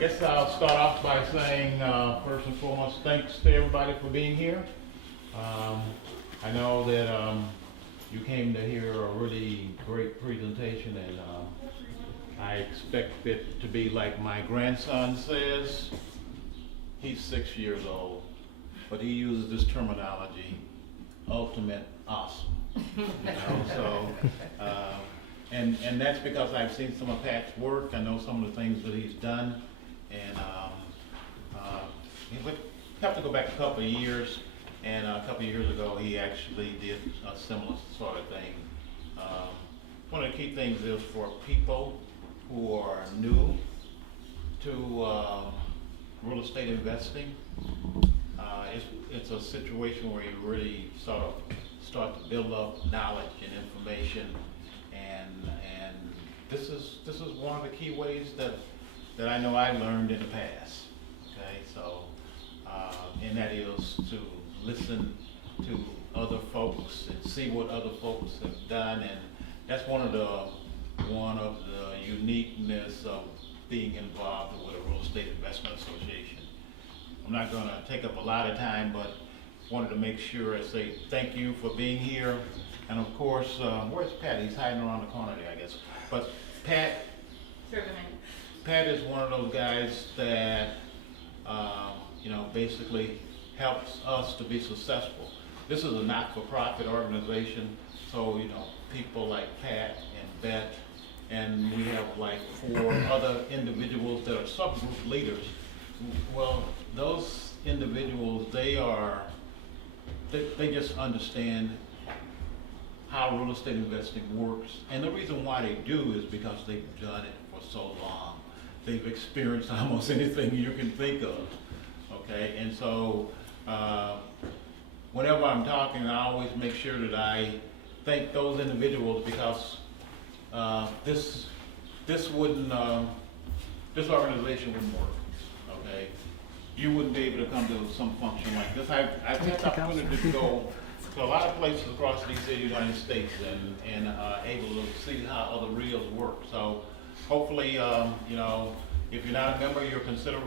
guess I'll start off by saying, first and foremost, thanks to everybody for being here. I know that you came to hear a really great presentation, and I expect it to be like my grandson says. He's 6 years old, but he uses this terminology, ultimate awesome. You know, so, and that's because I've seen some of Pat's work. I know some of the things that he's done, and we have to go back a couple of years. And a couple of years ago, he actually did a similar sort of thing. One of the key things is for people who are new to real estate investing. It's a situation where you really sort of start to build up knowledge and information, and this is one of the key ways that I know I learned in the past. Okay, so and that is to listen to other folks and see what other folks have done, and that's one of the uniqueness of being involved with a real estate investment association. I'm not going to take up a lot of time, but wanted to make sure I say thank you for being here, and of course, where's Pat? He's hiding around the corner there, I guess. But Pat is one of those guys that basically helps us to be successful. This is a not-for-profit organization, so people like Pat and Beth, and we have like 4 other individuals that are subgroup leaders. Well, those individuals, they just understand how real estate investing works, and the reason why they do is because they've done it for so long. They've experienced almost anything you can think of. Okay, and so whenever I'm talking, I always make sure that I thank those individuals, because this organization wouldn't work. Okay, you wouldn't be able to come to some function like this. I've had the opportunity to go to a lot of places across the United States and able to see how other REIAs work. So hopefully, if you're not a member, you'll consider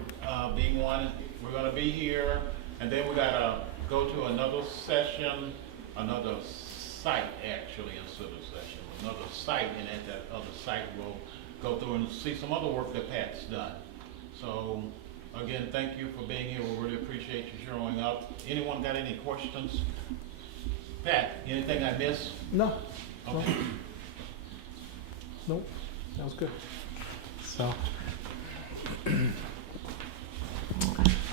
being one. We're going to be here, and then we got to go to another session, another site actually, instead of session, another site, and at that other site we'll go through and see some other work that Pat's done. So again, thank you for being here. We really appreciate you showing up. Anyone got any questions? Pat, anything I missed? No. Okay. Nope. That was good. So.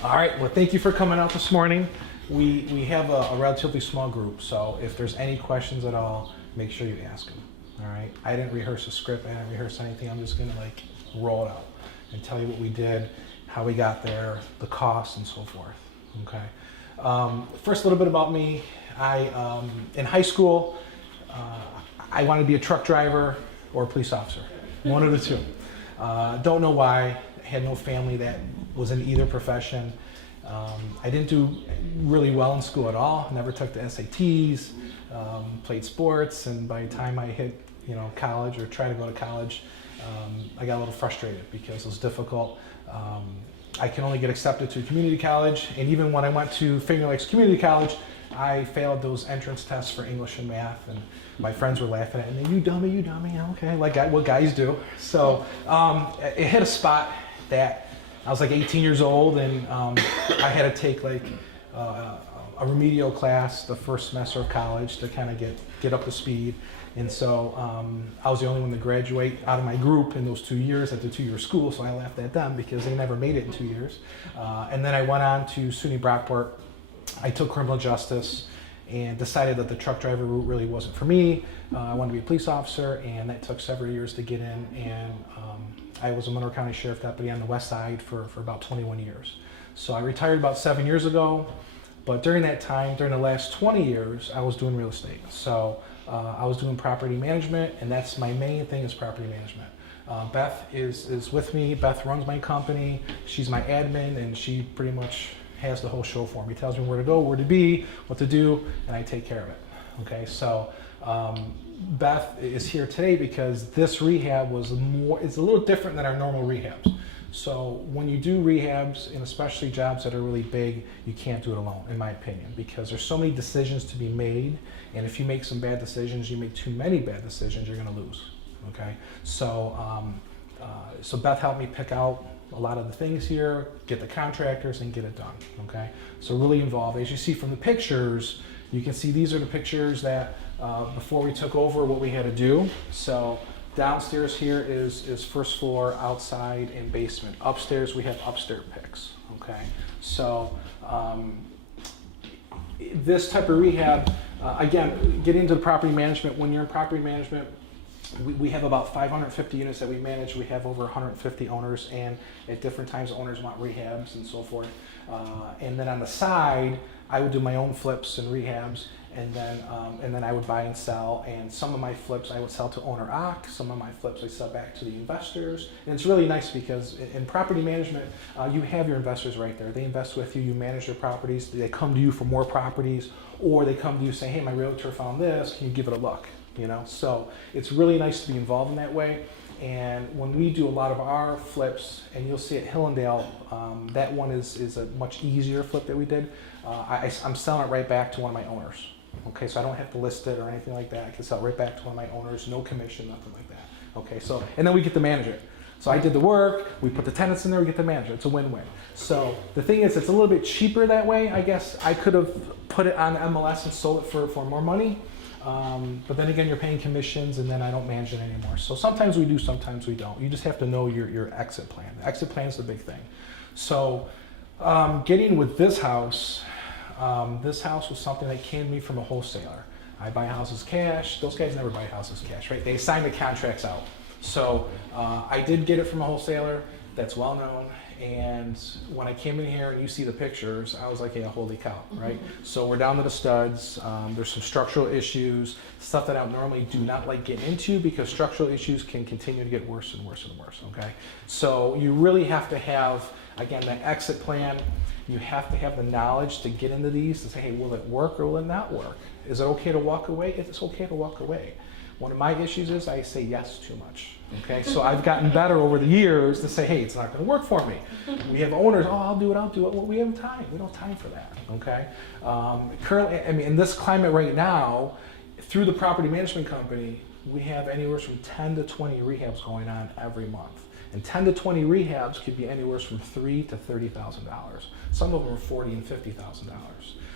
All right. Well, thank you for coming out this morning. We have a relatively small group, so if there's any questions at all, make sure you ask them. All right. I didn't rehearse a script. I didn't rehearse anything. I'm just gonna roll it out and tell you what we did, how we got there, the costs, and so forth. Okay. First, a little bit about me. In high school, I wanted to be a truck driver or a police officer, one of the two. Don't know why. I had no family that was in either profession. I didn't do really well in school at all. Never took the SATs, played sports, and by the time I hit college or tried to go to college, I got a little frustrated because it was difficult. I can only get accepted to community college, and even when I went to Finger Lakes Community College, I failed those entrance tests for English and math, and my friends were laughing at me, you dummy, okay, like what guys do. So it hit a spot that I was like 18 years old, and I had to take a remedial class the first semester of college to kind of get up to speed. And so I was the only one to graduate out of my group in those 2 years at the 2-year school, so I laughed at them because they never made it in 2 years. And then I went on to SUNY Brockport. I took criminal justice and decided that the truck driver route really wasn't for me. I wanted to be a police officer, and that took several years to get in. And I was a Monroe County Sheriff Deputy on the west side for about 21 years. So I retired about 7 years ago, but during that time, during the last 20 years, I was doing real estate. So I was doing property management, and that's my main thing is property management. Beth is with me. Beth runs my company. She's my admin, and she pretty much has the whole show for me. Tells me where to go, where to be, what to do, and I take care of it. Okay, so Beth is here today because this rehab it's a little different than our normal rehabs. So when you do rehabs, and especially jobs that are really big, you can't do it alone, in my opinion, because there's so many decisions to be made, and if you make some bad decisions, you make too many bad decisions, you're gonna lose, okay? So, so Beth helped me pick out a lot of the things here, get the contractors, and get it done, okay? So really involved. As you see from the pictures, you can see these are the pictures that before we took over what we had to do. So downstairs here is first floor, outside, and basement. Upstairs we have upstairs pics, okay? So this type of rehab, again, getting into the property management, when you're in property management, we have about 550 units that we manage. We have over 150 owners, and at different times owners want rehabs and so forth. And then on the side, I would do my own flips and rehabs, and then I would buy and sell. And some of my flips I would sell to owner occ. Some of my flips I sell back to the investors. And it's really nice because in property management, you have your investors right there. They invest with you. You manage their properties. They come to you for more properties, or they come to you saying, "Hey, my realtor found this. Can you give it a look?" You know, so it's really nice to be involved in that way. And when we do a lot of our flips, and you'll see at Hillendale, that one is a much easier flip that we did. I'm selling it right back to one of my owners. Okay, so I don't have to list it or anything like that. I can sell it right back to one of my owners, no commission, nothing like that. Okay, so, and then we get to manage it. So I did the work, we put the tenants in there, we get to manage it. It's a win-win. So the thing is, it's a little bit cheaper that way. I guess I could have put it on MLS and sold it for more money. But then again, you're paying commissions, and then I don't manage it anymore. So sometimes we do, sometimes we don't. You just have to know your exit plan. The exit plan is the big thing. So getting with this house was something that came to me from a wholesaler. I buy houses cash. Those guys never buy houses cash, right? They sign the contracts out. So I did get it from a wholesaler that's well known. And when I came in here and you see the pictures, I was like, yeah, holy cow, right? So we're down to the studs. There's some structural issues, stuff that I normally do not like getting into, because structural issues can continue to get worse and worse and worse, okay? So you really have to have, again, that exit plan. You have to have the knowledge to get into these, to say, hey, will it work or will it not work? Is it okay to walk away? If it's okay to walk away. One of my issues is I say yes too much. Okay, so I've gotten better over the years to say, hey, it's not going to work for me. We have owners, oh, I'll do it. Well, we have time. We don't have time for that. Okay. Currently, I mean, in this climate right now, through the property management company, we have anywhere from 10 to 20 rehabs going on every month. And 10 to 20 rehabs could be anywhere from $3,000 to $30,000. Some of them are $40,000 and $50,000.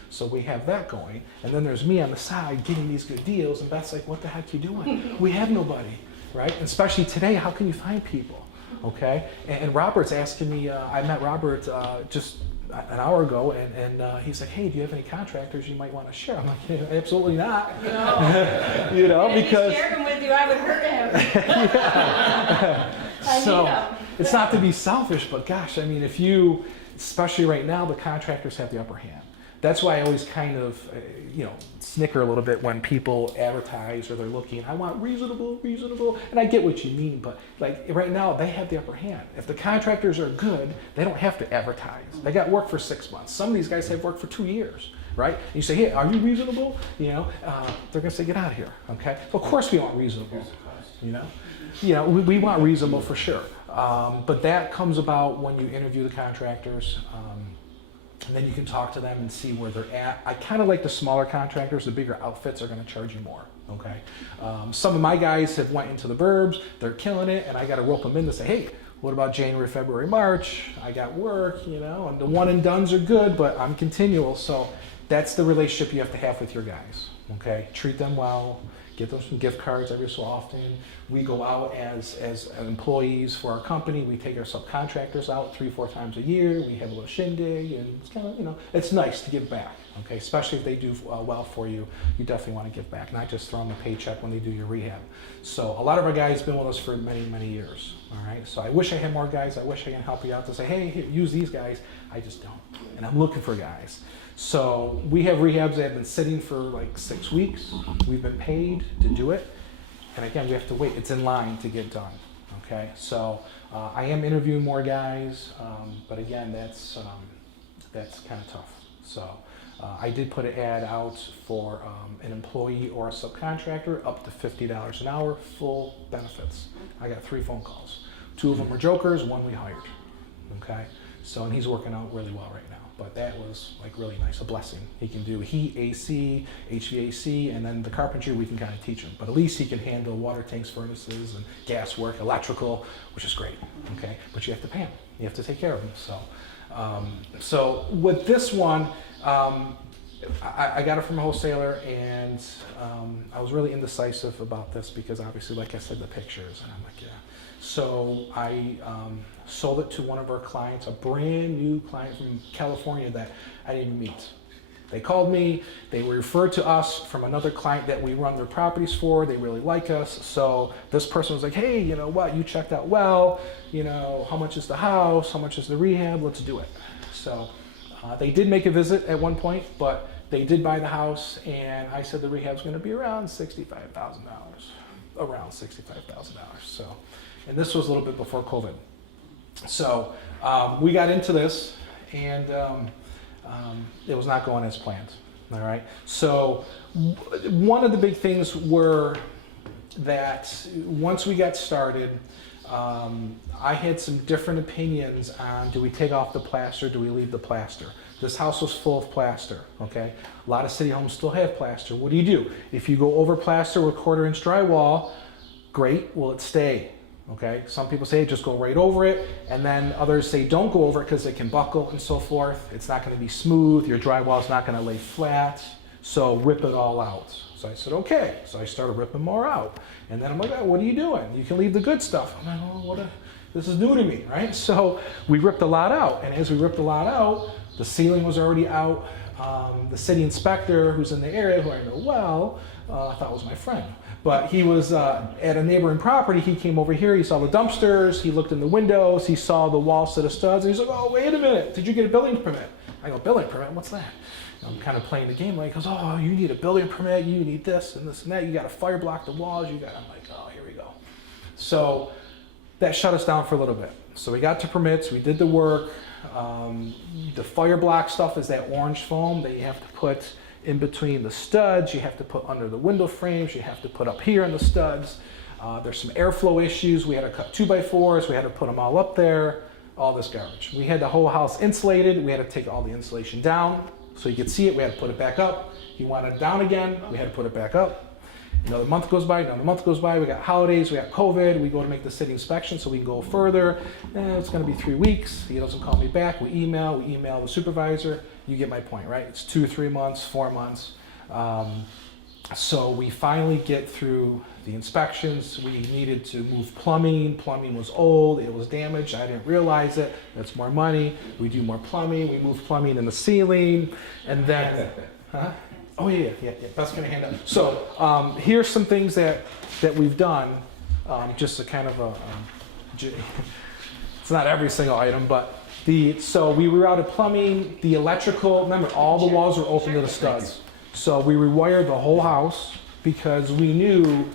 So we have that going, and then there's me on the side getting these good deals, and Beth's like, what the heck are you doing? We have nobody, right? And especially today, how can you find people, okay? And Robert's asking me, I met Robert just an hour ago, and he's like, hey, do you have any contractors you might want to share? I'm like, yeah, absolutely not. No. You know, if because... he shared them with you, I would hurt him. So, it's not to be selfish, but gosh, I mean, if you, especially right now, the contractors have the upper hand. That's why I always kind of, snicker a little bit when people advertise or they're looking, I want reasonable, and I get what you mean, but like right now they have the upper hand. If the contractors are good, they don't have to advertise. They got work for 6 months. Some of these guys have work for 2 years, right? And you say, hey, are you reasonable? They're gonna say, get out of here, okay? Of course we want reasonable, we want reasonable for sure. But that comes about when you interview the contractors. And then you can talk to them and see where they're at. I kind of like the smaller contractors. The bigger outfits are going to charge you more. Okay. Some of my guys have went into the burbs. They're killing it, and I got to rope them in to say, hey, what about January, February, March? I got work, and the one and dones are good, but I'm continual. So that's the relationship you have to have with your guys. Okay. Treat them well. Get them some gift cards every so often. We go out as employees for our company. We take our subcontractors out 3-4 times a year. We have a little shindig, and it's kind of, it's nice to give back. Okay, especially if they do well for you, you definitely want to give back, not just throw them a paycheck when they do your rehab. So a lot of our guys have been with us for many, many years. All right, so I wish I had more guys. I wish I can help you out to say, hey, here, use these guys. I just don't, and I'm looking for guys. So we have rehabs that have been sitting for like 6 weeks. We've been paid to do it. And again, we have to wait. It's in line to get done. Okay, so I am interviewing more guys, but again, that's kind of tough. So I did put an ad out for an employee or a subcontractor up to $50 an hour, full benefits. I got 3 phone calls. 2 of them were jokers, 1 we hired. okay? So, and he's working out really well right now. But that was like really nice, a blessing. He can do heat, AC, HVAC, and then the carpentry we can kind of teach him. But at least he can handle water tanks, furnaces, and gas work, electrical, which is great, okay? But you have to pay him. You have to take care of him. So with this one, I got it from a wholesaler, and I was really indecisive about this because obviously, like I said, the pictures, and I'm like, yeah. So I sold it to one of our clients, a brand new client from California that I didn't even meet. They called me, they were referred to us from another client that we run their properties for. They really like us. So this person was like, hey, you know what, you checked out well, you know, how much is the house, how much is the rehab, let's do it. So they did make a visit at one point, but they did buy the house, and I said the rehab's gonna be around $65,000, around $65,000. So, and this was a little bit before COVID. So we got into this, and it was not going as planned. All right. So one of the big things were that once we got started, I had some different opinions on, do we take off the plaster, do we leave the plaster? This house was full of plaster, okay? A lot of city homes still have plaster. What do? If you go over plaster with 1/4-inch drywall, great, will it stay? Okay, some people say just go right over it, and then others say don't go over it because it can buckle and so forth. It's not going to be smooth, your drywall is not going to lay flat, so rip it all out. So I said, okay. So I started ripping more out. And then I'm like, oh, what are you doing? You can leave the good stuff. I'm like, oh, this is new to me, right? So we ripped a lot out, and as we ripped a lot out, the ceiling was already out. The city inspector who's in the area, who I know well, I thought was my friend, but he was at a neighboring property. He came over here, he saw the dumpsters, he looked in the windows, he saw the wall set of studs, and he's like, oh, wait a minute, did you get a building permit? I go, building permit, what's that? I'm kind of playing the game, like, he goes, oh, you need a building permit, you need this and this and that, you got to fire block the walls, I'm like, oh, here we go. So that shut us down for a little bit. So we got to permits, we did the work. The fire block stuff is that orange foam that you have to put in between the studs, you have to put under the window frames, you have to put up here on the studs. There's some airflow issues. We had to cut 2x4s, we had to put them all up there, all this garbage. We had the whole house insulated, we had to take all the insulation down so you could see it, we had to put it back up. You want it down again, we had to put it back up. Another month goes by, another month goes by, we got holidays, we got COVID, we go to make the city inspection so we can go further. It's gonna be 3 weeks, he doesn't call me back, we email the supervisor, you get my point, right? It's 2, 3 months, 4 months. So we finally get through the inspections. We needed to move plumbing. Plumbing was old, it was damaged, I didn't realize it. That's more money, we do more plumbing, we move plumbing in the ceiling, and then, huh? Oh yeah. That's gonna hand out. So here's some things that we've done, just a kind of it's not every single item, but so we rerouted plumbing, the electrical. Remember, all the walls were open to the studs. So we rewired the whole house because we knew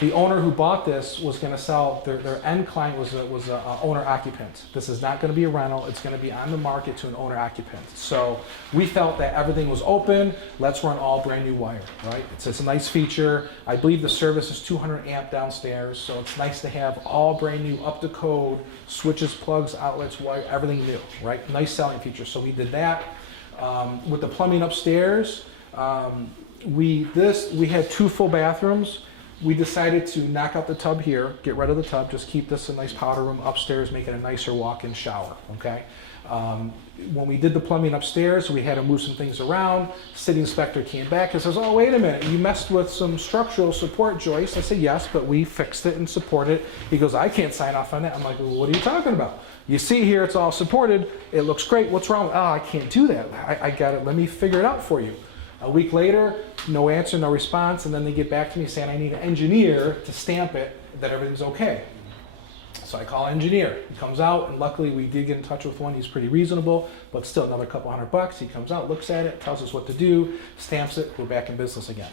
the owner who bought this was going to sell. Their end client was a owner occupant. This is not going to be a rental. It's going to be on the market to an owner occupant. So we felt that everything was open. Let's run all brand new wire, right? It's a nice feature. I believe the service is 200 amp downstairs, so it's nice to have all brand new, up to code, switches, plugs, outlets, wire, everything new, right? Nice selling feature. So we did that. With the plumbing upstairs, we had 2 full bathrooms. We decided to knock out the tub here, get rid of the tub, just keep this a nice powder room upstairs, make it a nicer walk-in shower, okay? When we did the plumbing upstairs, we had to move some things around. City inspector came back and says, oh, wait a minute, you messed with some structural support joists. I said, yes, but we fixed it and supported it. He goes, I can't sign off on that. I'm like, well, what are you talking about? You see here, it's all supported. It looks great. What's wrong? Oh, I can't do that. I got it. Let me figure it out for you. A week later, no answer, no response, and then they get back to me saying I need an engineer to stamp it that everything's okay. So I call an engineer. He comes out, and luckily we did get in touch with one. He's pretty reasonable, but still another couple $100. He comes out, looks at it, tells us what to do, stamps it, we're back in business again.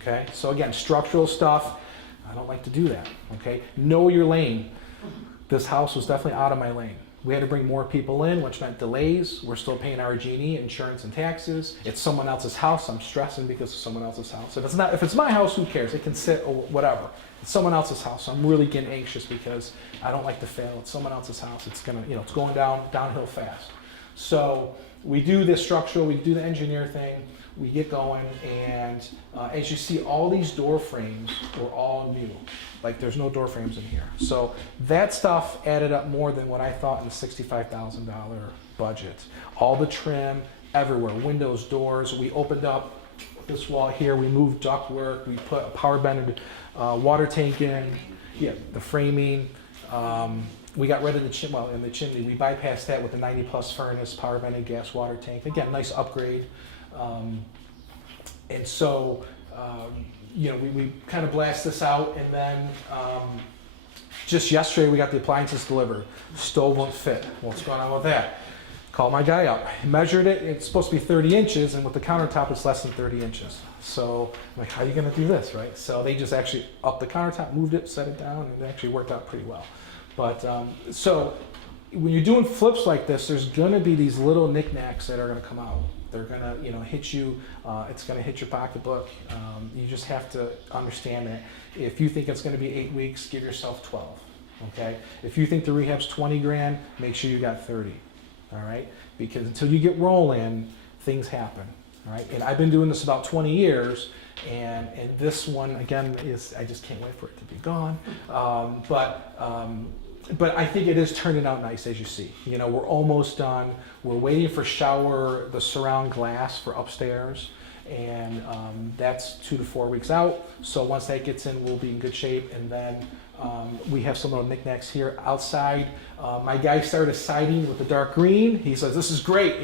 Okay, so again, structural stuff, I don't like to do that, okay? Know your lane. This house was definitely out of my lane. We had to bring more people in, which meant delays. We're still paying our G&E, insurance and taxes. It's someone else's house. I'm stressing because it's someone else's house. If it's my house, who cares? It can sit or whatever. It's someone else's house. So I'm really getting anxious because I don't like to fail. It's someone else's house. It's gonna, it's going downhill fast. So we do this structural, we do the engineer thing, we get going, and as you see, all these door frames were all new. Like there's no door frames in here. So that stuff added up more than what I thought in the $65,000 budget. All the trim everywhere, windows, doors. We opened up this wall here, we moved ductwork, we put a power bended water tank in, the framing. We got rid of the chimney, we bypassed that with the 90+ furnace, power bended gas water tank. Again, nice upgrade. And so, we kind of blast this out, and then just yesterday we got the appliances delivered. Stove won't fit. What's going on with that? Called my guy up, measured it. It's supposed to be 30 inches, and with the countertop, it's less than 30 inches. So I'm like, how are you going to do this, right? So they just actually upped the countertop, moved it, set it down, and it actually worked out pretty well. But so when you're doing flips like this, there's going to be these little knickknacks that are going to come out. They're gonna, hit you. It's gonna hit your pocketbook. You just have to understand that if you think it's gonna be 8 weeks, give yourself 12. Okay. If you think the rehab's 20 grand, make sure you got 30. All right. Because until you get rolling, things happen. All right. And I've been doing this about 20 years, and this one again is I just can't wait for it to be gone. But I think it is turning out nice, as you see. We're almost done. We're waiting for the surround glass for upstairs, and that's 2 to 4 weeks out. So once that gets in, we'll be in good shape. And then we have some little knickknacks here outside. My guy started siding with the dark green. He says, this is great,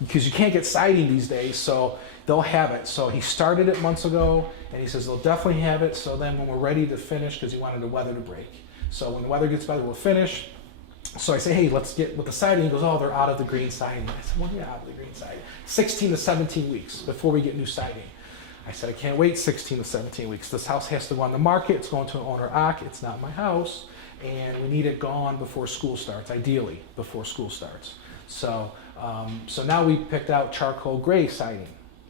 because you can't get siding these days, so they'll have it. So he started it months ago, and he says they'll definitely have it. So then when we're ready to finish, because he wanted the weather to break. So when the weather gets better, we'll finish. So I say, hey, let's get with the siding. He goes, oh, they're out of the green siding. I said, well, yeah, out of the green siding. 16 to 17 weeks before we get new siding. I said, I can't wait 16 to 17 weeks. This house has to go on the market. It's going to an owner-occ. It's not my house. And we need it gone before school starts, ideally before school starts. So, so now we picked out charcoal gray siding,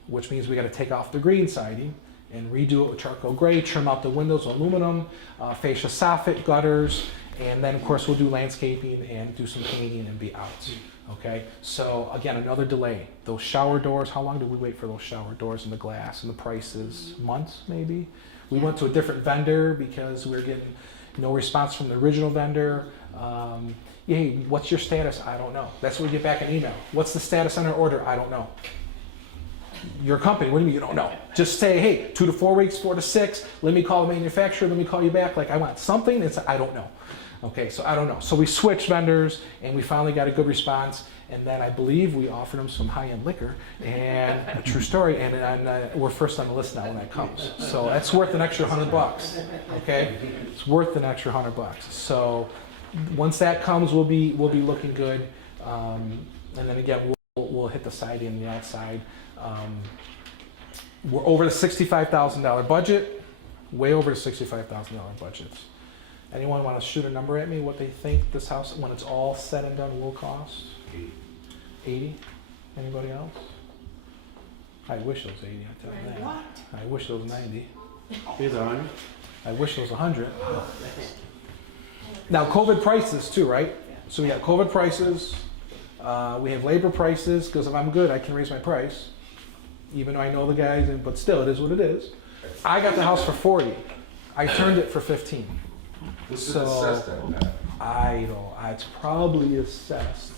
which means we got to take off the green siding and redo it with charcoal gray, trim out the windows, aluminum, fascia soffit, gutters, and then of course we'll do landscaping and do some painting and be out. Okay, so again, another delay. Those shower doors, how long did we wait for those shower doors and the glass and the prices? Months, maybe? We went to a different vendor because we were getting no response from the original vendor. Hey, what's your status? I don't know. That's what we get back an email. What's the status on our order? I don't know. Your company, what do you mean you don't know? Just say, hey, 2 to 4 weeks, 4 to 6, let me call the manufacturer, let me call you back. Like, I want something, it's, I don't know. Okay, so I don't know. So we switched vendors, and we finally got a good response, and then I believe we offered them some high-end liquor, and a true story, and we're first on the list now when that comes. So that's worth an extra $100, okay? It's worth an extra $100. So once that comes, we'll be looking good, and then again, we'll hit the siding and the outside. We're over the $65,000 budget, way over the $65,000 budget. Anyone want to shoot a number at me, what they think this house, when it's all said and done, will cost? 80? Anybody else? I wish it was 80, I tell you that. What? I wish it was 90. Here's 100. I wish it was 100. Now, COVID prices too, right? So we got COVID prices, we have labor prices, because if I'm good, I can raise my price. Even though I know the guys, but still, it is what it is. I got the house for 40. I turned it for 15. This is assessed at that. It's probably assessed.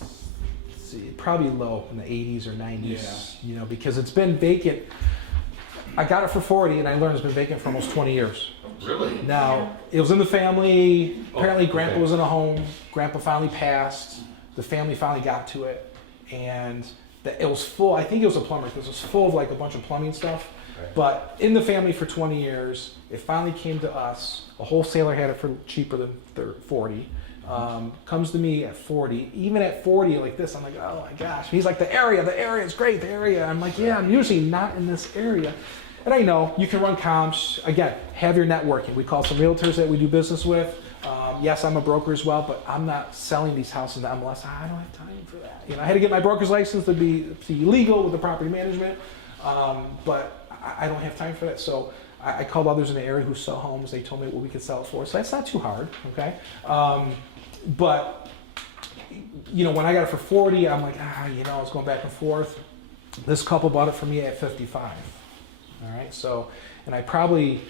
Probably low in the 80s or 90s. Yeah. Because it's been vacant. I got it for 40, and I learned it's been vacant for almost 20 years. Really? Now, it was in the family. Apparently, Grandpa was in a home. Grandpa finally passed. The family finally got to it, and it was full. I think it was a plumber because it was full of like a bunch of plumbing stuff. Right. But in the family for 20 years, it finally came to us. A wholesaler had it for cheaper than 40. Comes to me at 40. Even at 40, like this, I'm like, oh my gosh. He's like, the area is great, the area. I'm like, yeah, I'm usually not in this area. And I know you can run comps. Again, have your networking. We call some realtors that we do business with. Yes, I'm a broker as well, but I'm not selling these houses to MLS. I don't have time for that. You know, I had to get my broker's license to be legal with the property management, but I don't have time for that. So I called others in the area who sell homes. They told me what we could sell it for. So that's not too hard, okay? But you know, when I got it for 40, I'm like, you know, I was going back and forth. This couple bought it for me at 55. All right, so, and I probably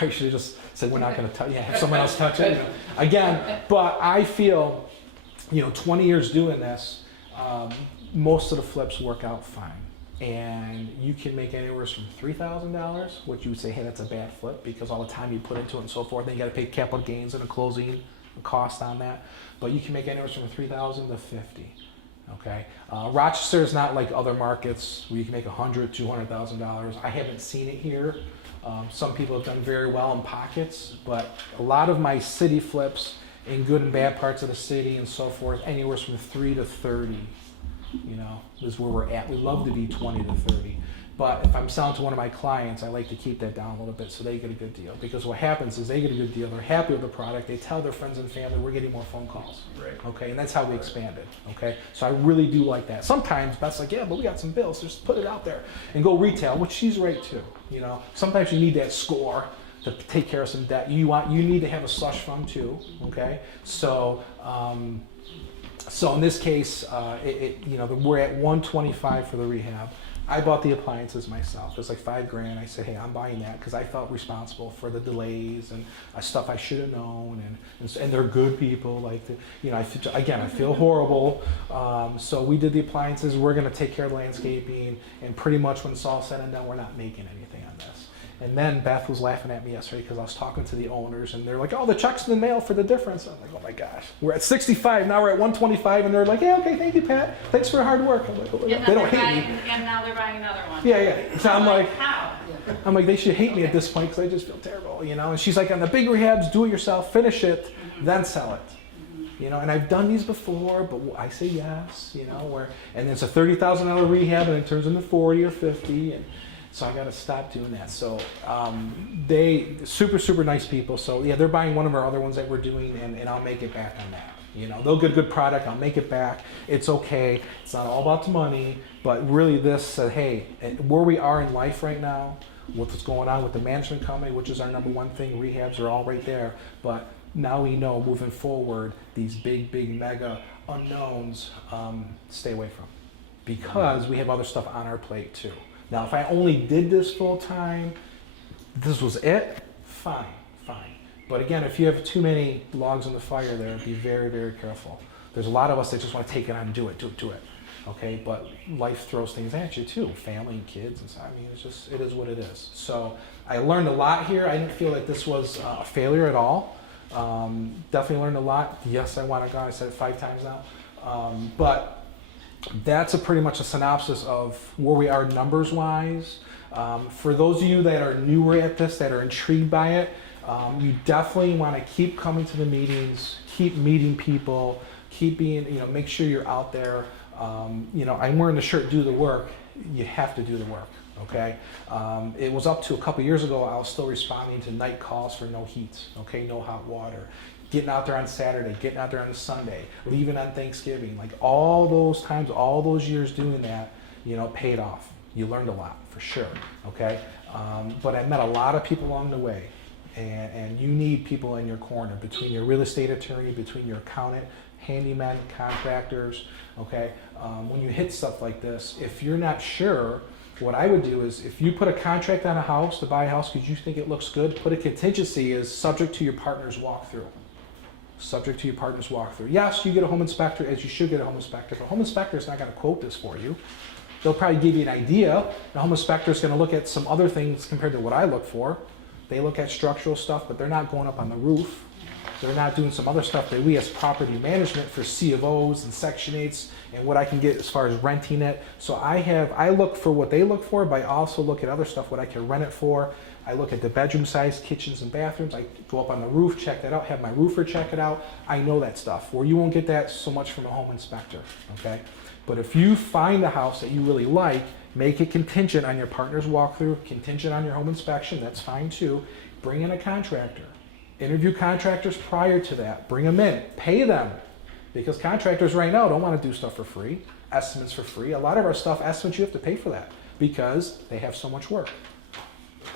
should have just said, we're not going to touch, have someone else touch it. You know. Again, but I feel, you know, 20 years doing this, most of the flips work out fine. And you can make anywhere from $3,000, which you would say, hey, that's a bad flip because all the time you put into it and so forth. Then you got to pay capital gains and a closing cost on that. But you can make anywhere from $3,000 to $50,000. Okay, Rochester is not like other markets where you can make $100,000, $200,000. I haven't seen it here. Some people have done very well in pockets, but a lot of my city flips in good and bad parts of the city and so forth, anywhere from 3 to 30. You know, is where we're at. We love to be 20 to 30. But if I'm selling to one of my clients, I like to keep that down a little bit so they get a good deal. Because what happens is they get a good deal, they're happy with the product, they tell their friends and family, we're getting more phone calls. Right. Okay, and that's how we expanded. Okay, so I really do like that. Sometimes Beth's like, yeah, but we got some bills, just put it out there and go retail, which she's right too. You know, sometimes you need that score to take care of some debt. You need to have a slush fund too. Okay, so so in this case, you know, we're at 125 for the rehab. I bought the appliances myself. It was like $5,000. I said, hey, I'm buying that because I felt responsible for the delays and stuff I should have known. And they're good people. Like, you know, I feel horrible. So we did the appliances. We're going to take care of the landscaping. And pretty much when it's all said and done, we're not making anything on this. And then Beth was laughing at me yesterday because I was talking to the owners and they're like, oh, the check's in the mail for the difference. I'm like, oh my gosh, we're at 65, now we're at 125, and they're like, yeah, okay, thank you, Pat. Thanks for your hard work. I'm like, oh, they don't hate me. And now they're buying another one. Yeah. So I'm like, how? I'm like, they should hate me at this point because I just feel terrible, you know? And she's like, on the big rehabs, do it yourself, finish it, then sell it. You know, and I've done these before, but I say yes, you know, and it's a $30,000 rehab and it turns into 40 or 50, and so I got to stop doing that. So they super nice people. So yeah, they're buying one of our other ones that we're doing, and I'll make it back on that. You know, they'll get a good product. I'll make it back. It's okay. It's not all about the money, but really this said, hey, where we are in life right now, what's going on with the management company, which is our number one thing. Rehabs are all right there, but now we know moving forward, these big mega unknowns, stay away from, because we have other stuff on our plate too. Now, if I only did this full time, this was it, fine. But again, if you have too many logs in the fire there, be very careful. There's a lot of us that just want to take it on and do it. Okay, but life throws things at you too, family and kids, and so, I mean, it is what it is. So I learned a lot here. I didn't feel like this was a failure at all. Definitely learned a lot. Yes, I want to go. I said it 5 times now, but that's pretty much a synopsis of where we are numbers wise. For those of you that are newer at this, that are intrigued by it, you definitely want to keep coming to the meetings, keep meeting people, keep being, you know, make sure you're out there. You know, I'm wearing the shirt, do the work. You have to do the work, okay? It was up to a couple years ago, I was still responding to night calls for no heat, okay, no hot water. Getting out there on Saturday, getting out there on Sunday, leaving on Thanksgiving, like all those times, all those years doing that, you know, paid off. You learned a lot, for sure, okay? But I met a lot of people along the way, and you need people in your corner, between your real estate attorney, between your accountant, handyman, contractors, okay? When you hit stuff like this, if you're not sure, what I would do is, if you put a contract on a house to buy a house because you think it looks good, put a contingency as subject to your partner's walkthrough. Subject to your partner's walkthrough. Yes, you get a home inspector, as you should get a home inspector, but a home inspector is not going to quote this for you. They'll probably give you an idea. The home inspector is going to look at some other things compared to what I look for. They look at structural stuff, but they're not going up on the roof. They're not doing some other stuff that we as property management for C of Os and Section 8s and what I can get as far as renting it. So I look for what they look for, but I also look at other stuff, what I can rent it for. I look at the bedroom size, kitchens and bathrooms. I go up on the roof, check that out, have my roofer check it out. I know that stuff, where you won't get that so much from a home inspector, okay? But if you find a house that you really like, make it contingent on your partner's walkthrough, contingent on your home inspection, that's fine too. Bring in a contractor, Interview contractors prior to that. Bring them in. Pay them. Because contractors right now don't want to do stuff for free. Estimates for free. A lot of our stuff, estimates, you have to pay for that because they have so much work.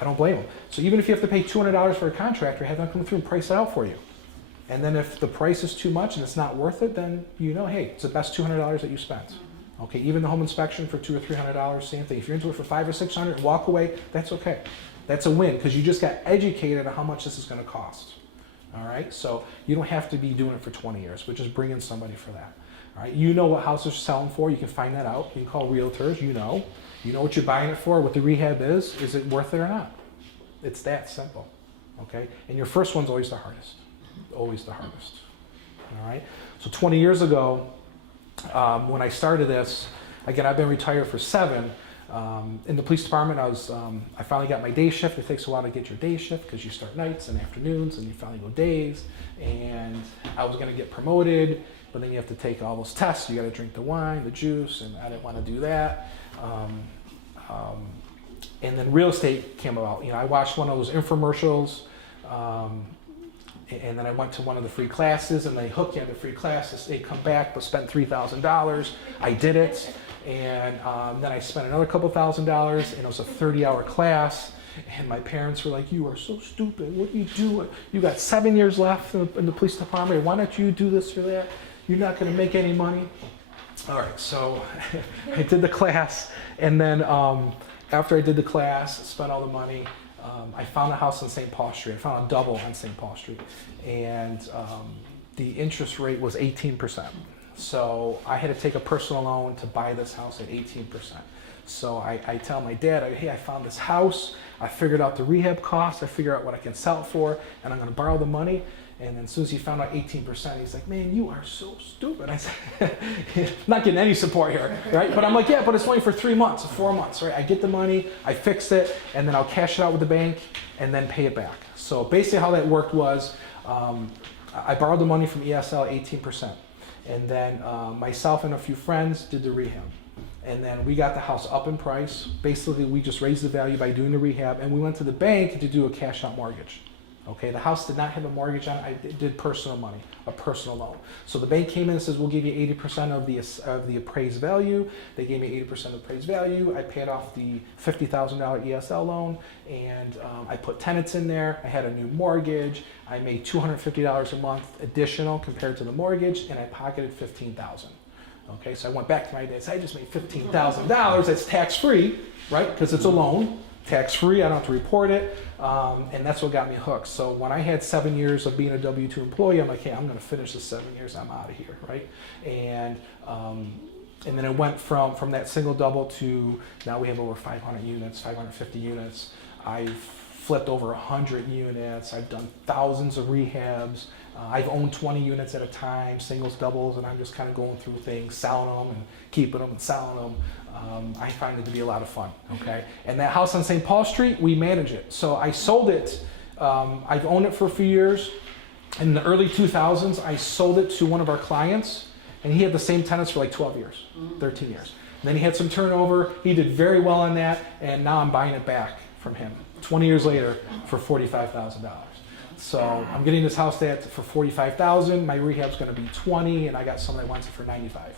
I don't blame them. So even if you have to pay $200 for a contractor, have them come through and price it out for you. And then if the price is too much and it's not worth it, then you know, hey, it's the best $200 that you spent. Okay, even the home inspection for $200 or $300, same thing. If you're into it for $500 or $600 and walk away, that's okay. That's a win because you just got educated on how much this is going to cost. All right, so you don't have to be doing it for 20 years, but just bring in somebody for that. All right, you know what houses are selling for. You can find that out. You can call realtors. You know what you're buying it for. What the rehab is. Is it worth it or not? It's that simple. Okay, and your first one's always the hardest. Always the hardest. All right. So 20 years ago, when I started this, again, I've been retired for 7. In the police department, I finally got my day shift. It takes a while to get your day shift because you start nights and afternoons, and you finally go days. And I was going to get promoted, but then you have to take all those tests. You got to drink the wine, the juice, and I didn't want to do that. And then real estate came about. I watched one of those infomercials. And then I went to one of the free classes, and they hooked you into free classes. They come back, but spent $3,000. I did it, and then I spent another couple $1,000, and it was a 30-hour class. And my parents were like, "You are so stupid. What are you doing? You got 7 years left in the police department. Why don't you do this or that? You're not going to make any money." All right, so I did the class, and then after I did the class, spent all the money. I found a house on St. Paul Street. I found a double on St. Paul Street, and the interest rate was 18%. So I had to take a personal loan to buy this house at 18%. So I tell my dad, "Hey, I found this house. I figured out the rehab costs. I figured out what I can sell it for, and I'm going to borrow the money." And then as soon as he found out 18%, he's like, "Man, you are so stupid." I said, not getting any support here, right? But I'm like, "Yeah, but it's only for 3 months, 4 months, right? I get the money, I fix it, and then I'll cash it out with the bank and then pay it back." So basically how that worked was I borrowed the money from ESL 18%. And then myself and a few friends did the rehab. And then we got the house up in price. Basically, we just raised the value by doing the rehab, and we went to the bank to do a cash out mortgage. Okay, the house did not have a mortgage on it. I did personal money, a personal loan. So the bank came in and says, "We'll give you 80% of the appraised value." They gave me 80% of the appraised value. I paid off the $50,000 ESL loan, and I put tenants in there. I had a new mortgage. I made $250 a month additional compared to the mortgage, and I pocketed $15,000. Okay, so I went back to my dad and said, "I just made $15,000. That's tax-free, right? Because it's a loan. Tax-free, I don't have to report it, and that's what got me hooked." So when I had 7 years of being a W-2 employee, I'm like, "Hey, I'm going to finish the 7 years. I'm out of here," right? And then it went from that single double to now we have over 500 units, 550 units. I've flipped over 100 units. I've done thousands of rehabs. I've owned 20 units at a time, singles, doubles, and I'm just kind of going through things, selling them and keeping them and selling them. I find it to be a lot of fun, okay? And that house on St. Paul Street, we manage it. So I sold it. I've owned it for a few years. In the early 2000s, I sold it to one of our clients, and he had the same tenants for like 12 years, 13 years. And then he had some turnover. He did very well on that, and now I'm buying it back from him 20 years later for $45,000. So I'm getting this house for $45,000. My rehab's going to be $20,000, and I got someone that wants it for $95,000.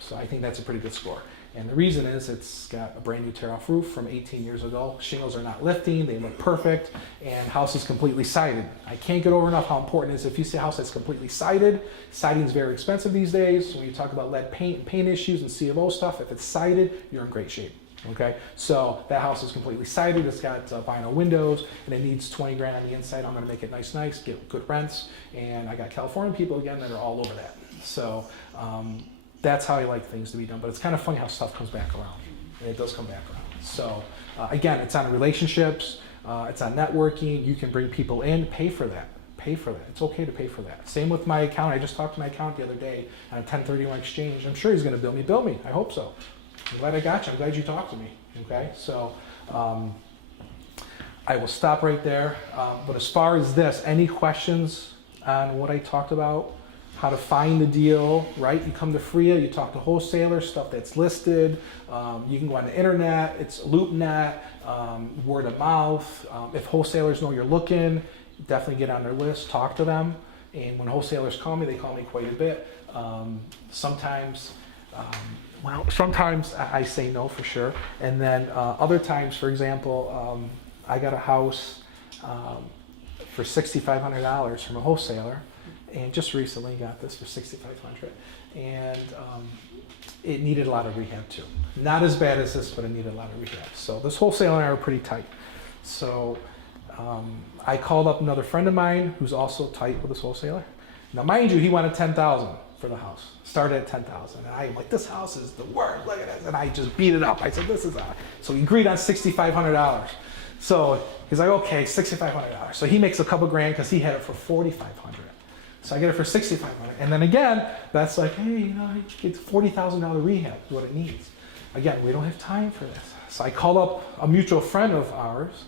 So I think that's a pretty good score. And the reason is it's got a brand new tear-off roof from 18 years ago. Shingles are not lifting, they look perfect, and house is completely sided. I can't get over enough how important it is if you see a house that's completely sided. Siding is very expensive these days. When you talk about lead paint and paint issues and C of O stuff, if it's sided, you're in great shape. Okay, so that house is completely sided. It's got vinyl windows, and it needs $20,000 on the inside. I'm going to make it nice, get good rents, and I got California people again that are all over that. So that's how I like things to be done. But it's kind of funny how stuff comes back around, and it does come back around. So again, it's on relationships, it's on networking. You can bring people in, pay for that. Pay for that. It's okay to pay for that. Same with my accountant. I just talked to my accountant the other day on a 1031 exchange. I'm sure he's going to bill me. Bill me. I hope so. I'm glad I got you. I'm glad you talked to me. Okay, so I will stop right there. But as far as this, any questions on what I talked about? How to find the deal, right? You come to REIA, you talk to wholesalers, stuff that's listed. You can go on the internet. It's LoopNet, word of mouth. If wholesalers know you're looking, definitely get on their list, talk to them. And when wholesalers call me, they call me quite a bit. Sometimes I say no for sure. And then other times, for example, I got a house for $6,500 from a wholesaler, and just recently got this for $6,500, and it needed a lot of rehab too. Not as bad as this, but it needed a lot of rehab. So this wholesaler and I were pretty tight. So I called up another friend of mine who's also tight with this wholesaler. Now, mind you, he wanted $10,000 for the house. Started at $10,000, and I'm like, this house is the worst. Look at this, and I just beat it up. I said, this is so he agreed on $6,500. So he's like, okay, $6,500. So he makes a couple grand because he had it for $4,500. So I get it for $6,500. And then again, that's like, hey, it's $40,000 rehab is what it needs. Again, we don't have time for this. So I called up a mutual friend of ours,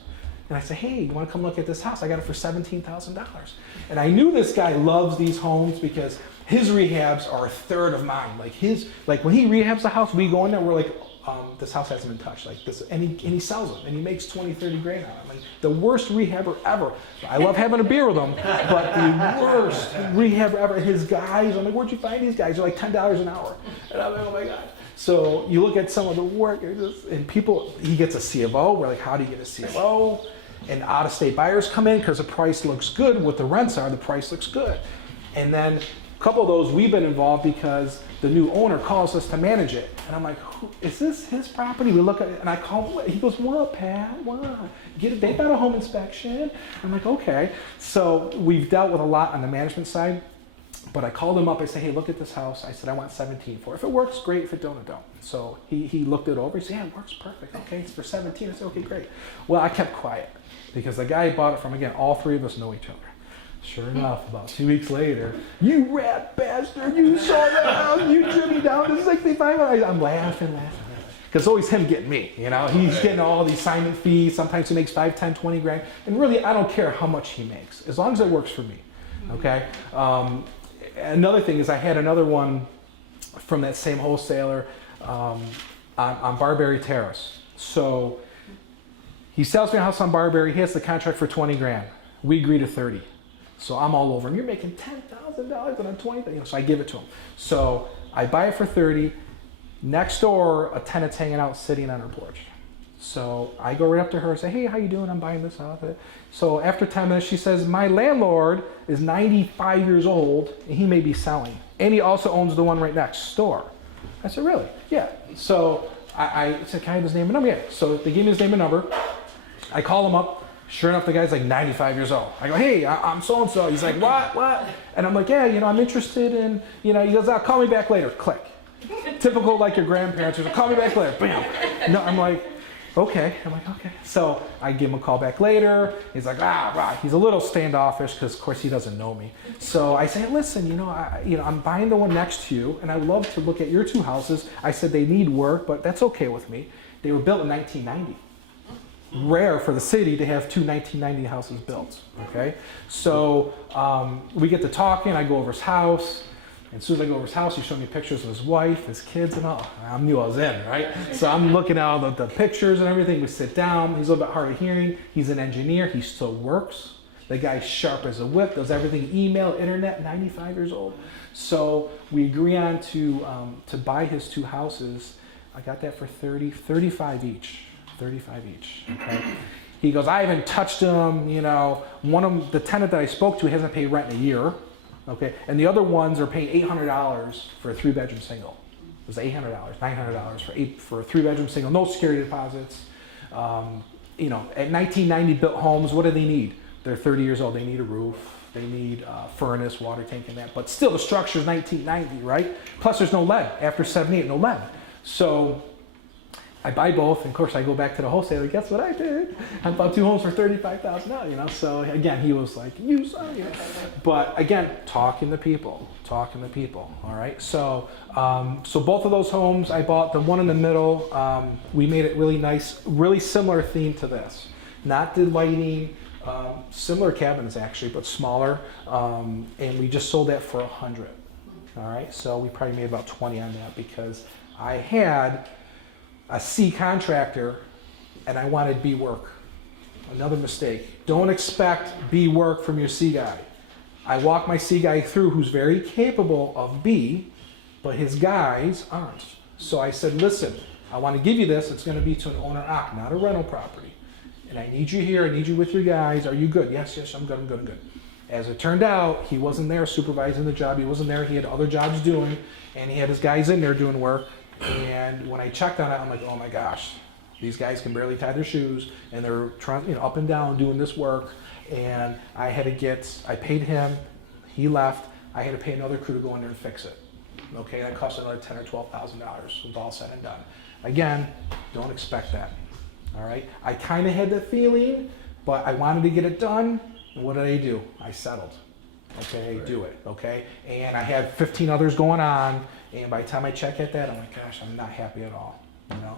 and I said, hey, you want to come look at this house? I got it for $17,000. And I knew this guy loves these homes because his rehabs are a third of mine. Like when he rehabs the house, we go in there, we're like, this house hasn't been touched, like this, and he sells them, and he makes 20, 30 grand on it. Like the worst rehabber ever. I love having a beer with him, but the worst rehabber ever. His guys, I'm like, where'd you find these guys? They're like $10 an hour, and I'm like, oh my god. So you look at some of the work, and people, he gets a C of O. We're like, how do you get a C of O? And out-of-state buyers come in because the price looks good. What the rents are, the price looks good, and then a couple of those we've been involved because the new owner calls us to manage it. And I'm like, is this his property? We look at it, and I call him. He goes, what, Pat? What? They got a home inspection. I'm like, okay. So we've dealt with a lot on the management side. But I called him up. I said, hey, look at this house. I said, I want 17 for it. If it works, great. If it don't, it don't. So he looked it over. He said, yeah, it works perfect. Okay, it's for 17. I said, okay, great. Well, I kept quiet because the guy bought it from, again, all three of us know each other. Sure enough, about 2 weeks later, you rat bastard, you saw that house, you drew me down to 65. I'm laughing. Because it's always him getting me, He's getting all these signing fees. Sometimes he makes 5, 10, 20 grand. And really, I don't care how much he makes, as long as it works for me, okay? Another thing is I had another one from that same wholesaler on Barberry Terrace. So he sells me a house on Barberry. He has the contract for 20 grand. We agree to 30. So I'm all over him. You're making $10,000 on a 20, so I give it to him. So I buy it for 30. Next door, a tenant's hanging out, sitting on her porch. So I go right up to her and say, hey, how you doing? I'm buying this house. So after 10 minutes, she says, my landlord is 95 years old, and he may be selling. And he also owns the one right next door. I said, really? Yeah. So I said, can I have his name and number? Yeah. So they gave me his name and number. I call him up. Sure enough, the guy's like 95 years old. I go, hey, I'm so-and-so. He's like, what? And I'm like, yeah, I'm interested in, he goes, call me back later. Click. Typical like your grandparents. Call me back later. Bam. No, I'm like, okay. So I give him a call back later. He's like, He's a little standoffish because, of course, he doesn't know me. So I say, listen, I'm buying the one next to you, and I would love to look at your two houses. I said they need work, but that's okay with me. They were built in 1990. Rare for the city to have two 1990 houses built, okay? So we get to talking, I go over his house, and as soon as I go over his house, he showed me pictures of his wife, his kids, and all. I knew I was in, right? So I'm looking at all the pictures and everything. We sit down. He's a little bit hard of hearing. He's an engineer. He still works. The guy's sharp as a whip, does everything, email, internet, 95 years old. So we agree on to buy his two houses. I got that for 35 each. 35 each, okay? He goes, I haven't touched them, one of them, the tenant that I spoke to hasn't paid rent in a year, okay? And the other ones are paying $800 for a 3-bedroom single. It was $800, $900 for a 3-bedroom single, no security deposits. At 1990 built homes, what do they need? They're 30 years old, they need a roof, they need a furnace, water tank and that, but still the structure's 1990, right? Plus there's no lead, after 78, no lead. So I buy both, and of course I go back to the wholesaler. Guess what I did? I bought two homes for $35,000. So again, he was like, "You son." But again, talking to people. All right. So both of those homes I bought. The one in the middle, we made it really nice, really similar theme to this. Not the lighting, similar cabins actually, but smaller. And we just sold that for $100. All right. So we probably made about 20 on that because I had a C contractor and I wanted B work. another mistake. Don't expect B work from your C guy. I walk my C guy through who's very capable of B, but his guys aren't. So I said, listen, I want to give you this. It's going to be to an owner-occ, not a rental property. And I need you here. I need you with your guys. Are you good? Yes, I'm good, I'm good, I'm good. As it turned out, he wasn't there supervising the job. He wasn't there. He had other jobs doing, and he had his guys in there doing work. And when I checked on it, I'm like, oh my gosh, these guys can barely tie their shoes, and they're trying, up and down doing this work. And I paid him. He left. I had to pay another crew to go in there and fix it. Okay, that cost another $10,000 or $12,000 with all said and done. Again, don't expect that. All right, I kind of had the feeling, but I wanted to get it done. And what did I do? I settled. Okay, right. Do it. Okay, and I had 15 others going on, and by the time I check at that, I'm like, gosh, I'm not happy at all.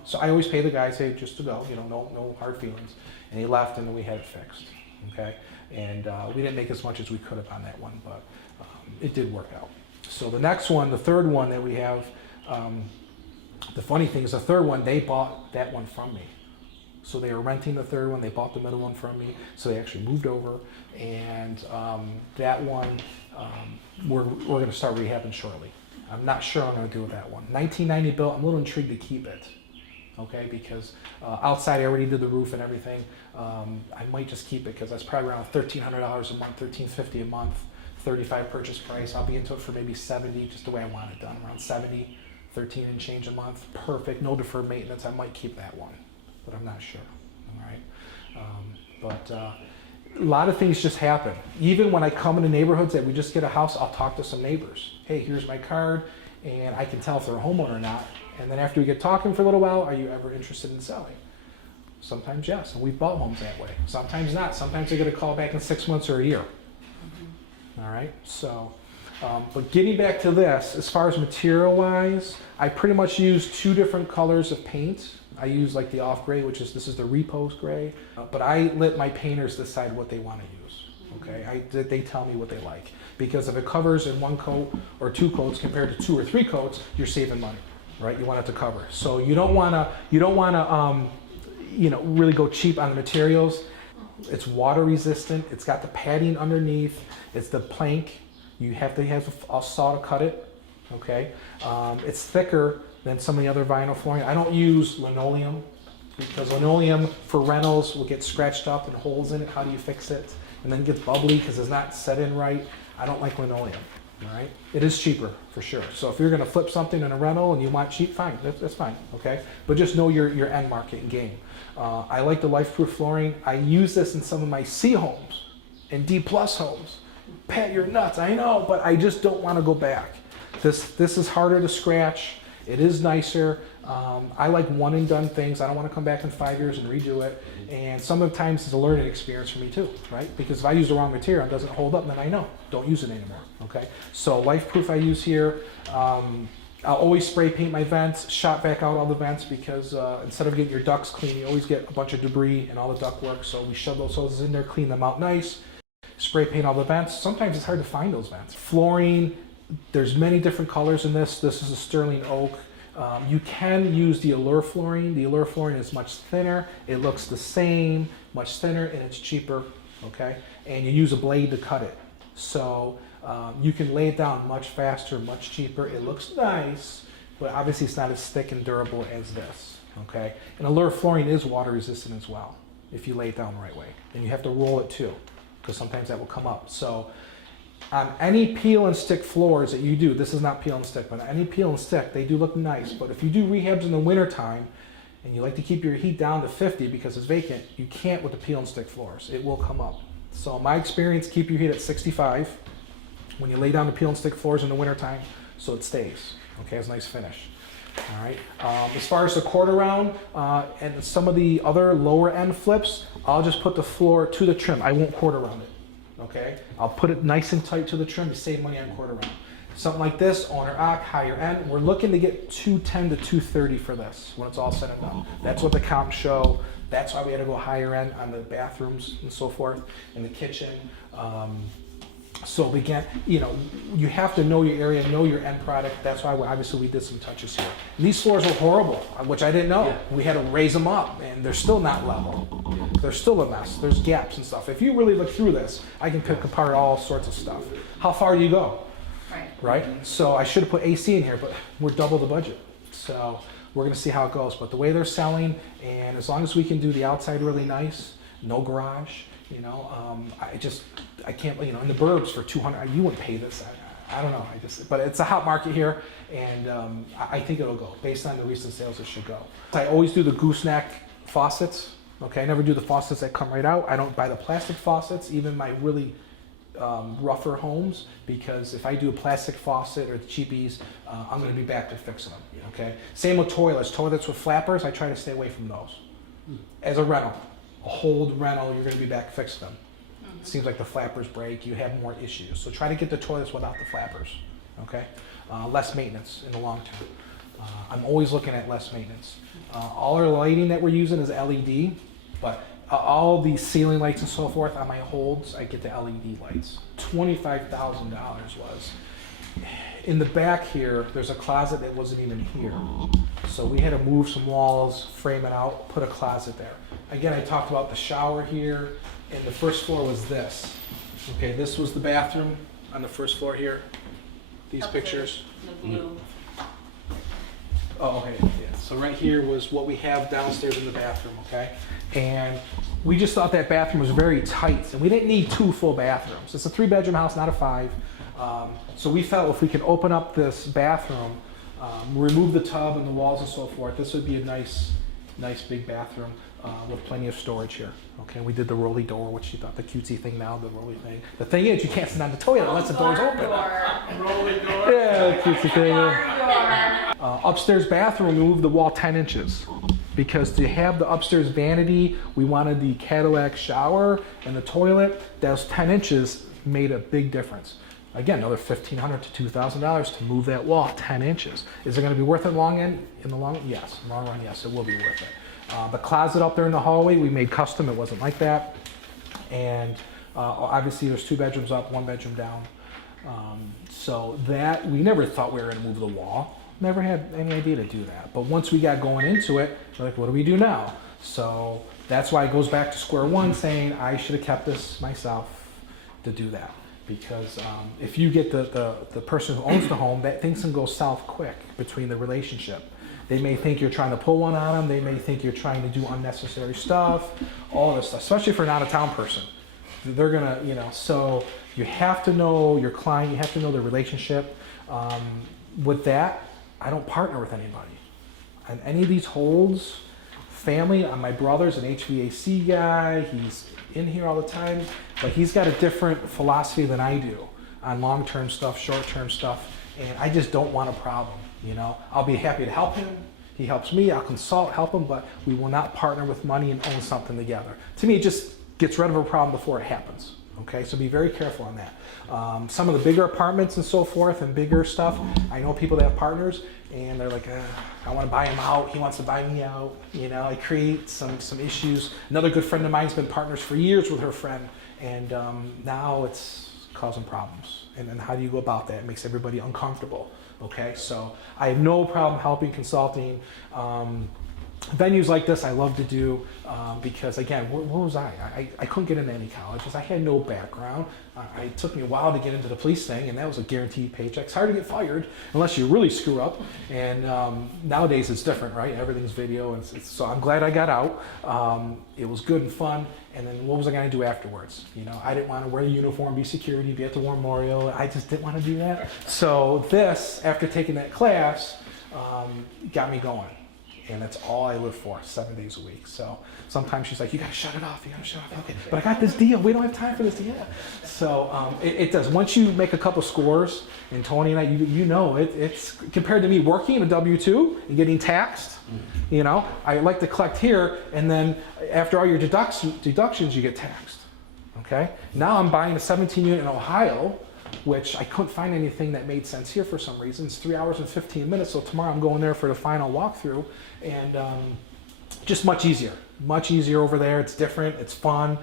So I always pay the guys, hey, just to go. No hard feelings. And he left, and then we had it fixed. Okay, and we didn't make as much as we could have on that one, but it did work out. So the next one, the third one that we have, the funny thing is the third one, they bought that one from me. So they were renting the third one, they bought the middle one from me, so they actually moved over, and that one, we're gonna start rehabbing shortly. I'm not sure I'm gonna do with that one. 1990 built, I'm a little intrigued to keep it, okay, because outside I already did the roof and everything. I might just keep it because that's probably around $1,300 a month, $1,350 a month, 35 purchase price. I'll be into it for maybe 70, just the way I want it done, around 70, 13 and change a month, perfect, no deferred maintenance. I might keep that one, but I'm not sure, all right? A lot of things just happen. Even when I come into neighborhoods that we just get a house, I'll talk to some neighbors. Hey, here's my card, and I can tell if they're a homeowner or not. And then after we get talking for a little while, are you ever interested in selling? Sometimes yes, and we've bought homes that way. Sometimes not. Sometimes they get a call back in 6 months or a year. All right, so, but getting back to this, as far as material-wise, I pretty much use 2 different colors of paint. I use like the off gray, this is the repose gray, but I let my painters decide what they want to use, okay? They tell me what they like, because if it covers in 1 coat or 2 coats compared to 2 or 3 coats, you're saving money, right? You want it to cover. So you don't want to, really go cheap on the materials. It's water resistant. It's got the padding underneath. It's the plank. You have to have a saw to cut it, okay? It's thicker than some of the other vinyl flooring. I don't use linoleum because linoleum for rentals will get scratched up and holes in it. How do you fix it? And then it gets bubbly because it's not set in right. I don't like linoleum, all right? It is cheaper for sure. So if you're gonna flip something in a rental and you want cheap, fine, that's fine, okay? But just know your end market and game. I like the LifeProof flooring. I use this in some of my C homes and D plus homes. Pat, you're nuts, I know, but I just don't wanna go back. This is harder to scratch. It is nicer. I like one and done things. I don't want to come back in 5 years and redo it. And sometimes it's a learning experience for me too, right? Because if I use the wrong material and it doesn't hold up, then I know, don't use it anymore, okay? So LifeProof I use here. I'll always spray paint my vents, shot back out all the vents because instead of getting your ducts clean, you always get a bunch of debris and all the duct work. So we shove those hoses in there, clean them out nice, spray paint all the vents. Sometimes it's hard to find those vents. Flooring, there's many different colors in this. This is a sterling oak. You can use the Allure flooring. The Allure flooring is much thinner. It looks the same, much thinner, and it's cheaper, okay? And you use a blade to cut it. So you can lay it down much faster, much cheaper. It looks nice, but obviously it's not as thick and durable as this, okay? And Allure flooring is water resistant as well, if you lay it down the right way. And you have to roll it too, because sometimes that will come up. So on any peel and stick floors that you do, this is not peel and stick, but any peel and stick, they do look nice. But if you do rehabs in the wintertime and you like to keep your heat down to 50 because it's vacant, you can't with the peel and stick floors. It will come up. So in my experience, keep your heat at 65 when you lay down the peel and stick floors in the wintertime so it stays. Okay, it's a nice finish. All right. As far as the quarter round and some of the other lower end flips, I'll just put the floor to the trim. I won't quarter round it. Okay, I'll put it nice and tight to the trim to save money on quarter round. Something like this, owner-occ, higher end, we're looking to get 210 to 230 for this when it's all said and done. That's what the comps show. That's why we had to go higher end on the bathrooms and so forth, in the kitchen. So again, you have to know your area, know your end product. That's why obviously we did some touches here. And these floors were horrible, which I didn't know. We had to raise them up, and they're still not level. They're still a mess. There's gaps and stuff. If you really look through this, I can pick apart all sorts of stuff. How far do you go? Right? So I should have put AC in here, but we're double the budget. So we're gonna see how it goes. But the way they're selling, and as long as we can do the outside really nice, no garage, I can't, in the burbs for 200, you wouldn't pay this. I don't know. But it's a hot market here, and I think it'll go. Based on the recent sales, it should go. I always do the gooseneck faucets. Okay, I never do the faucets that come right out. I don't buy the plastic faucets, even my really rougher homes, because if I do a plastic faucet or the cheapies, I'm going to be back to fixing them. Okay. Same with toilets. Toilets with flappers, I try to stay away from those. As a rental, a hold rental, you're going to be back fixing them. It seems like the flappers break, you have more issues. So try to get the toilets without the flappers. Okay. Less maintenance in the long term. I'm always looking at less maintenance. All our lighting that we're using is LED, but all these ceiling lights and so forth on my holds, I get the LED lights. $25,000 was. In the back here, there's a closet that wasn't even here. So we had to move some walls, frame it out, put a closet there. Again, I talked about the shower here, and the first floor was this. Okay, this was the bathroom on the first floor here. These pictures. The blue. Oh, okay, yeah. So right here was what we have downstairs in the bathroom, okay? And we just thought that bathroom was very tight, and we didn't need 2 full bathrooms. It's a 3-bedroom house, not a 5. So we felt if we could open up this bathroom, remove the tub and the walls and so forth, this would be a nice big bathroom with plenty of storage here. Okay, we did the rolly door, which you thought the cutesy thing now, the rolly thing. The thing is, you can't sit on the toilet unless the door's open. Rolling door. Yeah, the cutesy thing. Upstairs bathroom, we moved the wall 10 inches. Because to have the upstairs vanity, we wanted the Cadillac shower and the toilet. Those 10 inches made a big difference. Again, another $1,500 to $2,000 to move that wall 10 inches. Is it going to be worth it in the long run? Yes. In the long run, yes, it will be worth it. The closet up there in the hallway, we made custom. It wasn't like that. And obviously, there's 2 bedrooms up, 1 bedroom down. So that, we never thought we were going to move the wall. Never had any idea to do that. But once we got going into it, we're like, what do we do now? So that's why it goes back to square one, saying I should have kept this myself to do that. Because if you get the person who owns the home, that things can go south quick between the relationship. They may think you're trying to pull one on them. They may think you're trying to do unnecessary stuff, all this stuff, especially for an out-of-town person. They're gonna, so you have to know your client, you have to know the relationship. With that, I don't partner with anybody. On any of these holds, family, my brother's an HVAC guy, he's in here all the time, but he's got a different philosophy than I do on long-term stuff, short-term stuff, and I just don't want a problem, I'll be happy to help him, he helps me, I'll consult, help him, but we will not partner with money and own something together. To me, it just gets rid of a problem before it happens. Okay, so be very careful on that. Some of the bigger apartments and so forth and bigger stuff, I know people that have partners and they're like, I want to buy him out, he wants to buy me out, it creates some issues. Another good friend of mine's been partners for years with her friend, and now it's causing problems. And then how do you go about that? It makes everybody uncomfortable. Okay, so I have no problem helping, consulting. Venues like this I love to do because, again, what was I couldn't get into any colleges. I had no background. It took me a while to get into the police thing, and that was a guaranteed paycheck. It's hard to get fired unless you really screw up. And nowadays it's different, right? Everything's video. And so I'm glad I got out. It was good and fun. And then what was I going to do afterwards? I didn't want to wear the uniform, be security, be at the War Memorial. I just didn't want to do that. So this, after taking that class, got me going. And that's all I live for, 7 days a week. So sometimes she's like, you gotta shut it off, Okay, but I got this deal, we don't have time for this deal. So it does. Once you make a couple scores, and Tony and I, it's compared to me working a W-2 and getting taxed, I like to collect here, and then after all your deductions, you get taxed, okay? Now I'm buying a 17 unit in Ohio, which I couldn't find anything that made sense here for some reason. It's 3 hours and 15 minutes, so tomorrow I'm going there for the final walkthrough, and just much easier over there. It's different, it's fun.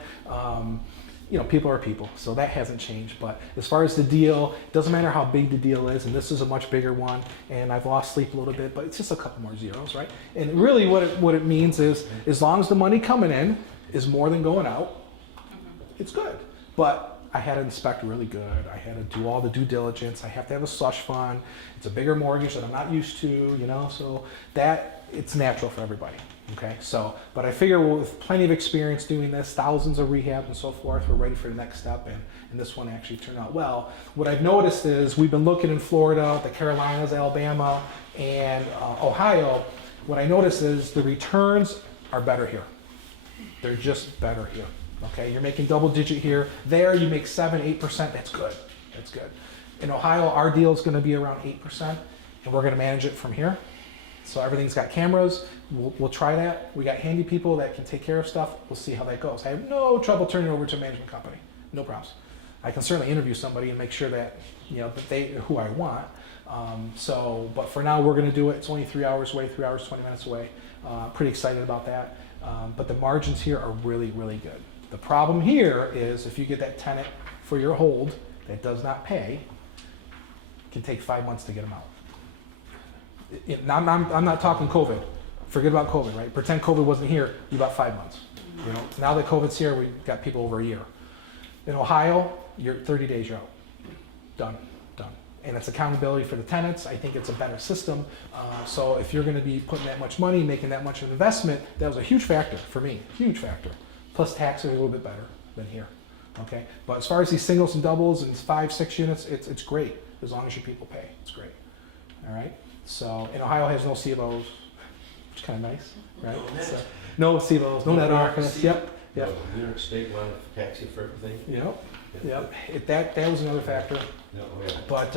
people are people, so that hasn't changed. But as far as the deal, it doesn't matter how big the deal is, and this is a much bigger one, and I've lost sleep a little bit, but it's just a couple more zeros, right? And really what it means is, as long as the money coming in is more than going out, it's good. But I had to inspect really good. I had to do all the due diligence. I have to have a slush fund. It's a bigger mortgage that I'm not used to, so that it's natural for everybody. Okay, so, but I figure with plenty of experience doing this, thousands of rehab and so forth, we're ready for the next step, and this one actually turned out well. What I've noticed is we've been looking in Florida, the Carolinas, Alabama, and Ohio. What I noticed is the returns are better here. They're just better here. Okay, you're making double digit here. There you make 7-8%, that's good. That's good. In Ohio, our deal is gonna be around 8%, and we're gonna manage it from here. So everything's got cameras. We'll try that. We got handy people that can take care of stuff. We'll see how that goes. I have no trouble turning it over to a management company. No problems. I can certainly interview somebody and make sure that that they who I want. But for now, we're going to do it. It's only 3 hours away, 3 hours 20 minutes away. Pretty excited about that. But the margins here are really, really good. The problem here is if you get that tenant for your hold that does not pay, it can take 5 months to get them out. I'm not talking COVID. Forget about COVID, right? Pretend COVID wasn't here, you about 5 months. Now that COVID's here, we've got people over a year. In Ohio, you're 30 days, you're out. Done. And it's accountability for the tenants. I think it's a better system. So if you're gonna be putting that much money, making that much of an investment, that was a huge factor for me, huge factor. Plus taxes are a little bit better than here, okay? But as far as these singles and doubles and 5-6 units, it's great, as long as your people pay, it's great, all right? So, and Ohio has no CVOs, which is kind of nice, right? So, no CVOs, no net office. Yep. New York State line of taxi for everything. Yep. That was another factor. Yeah. But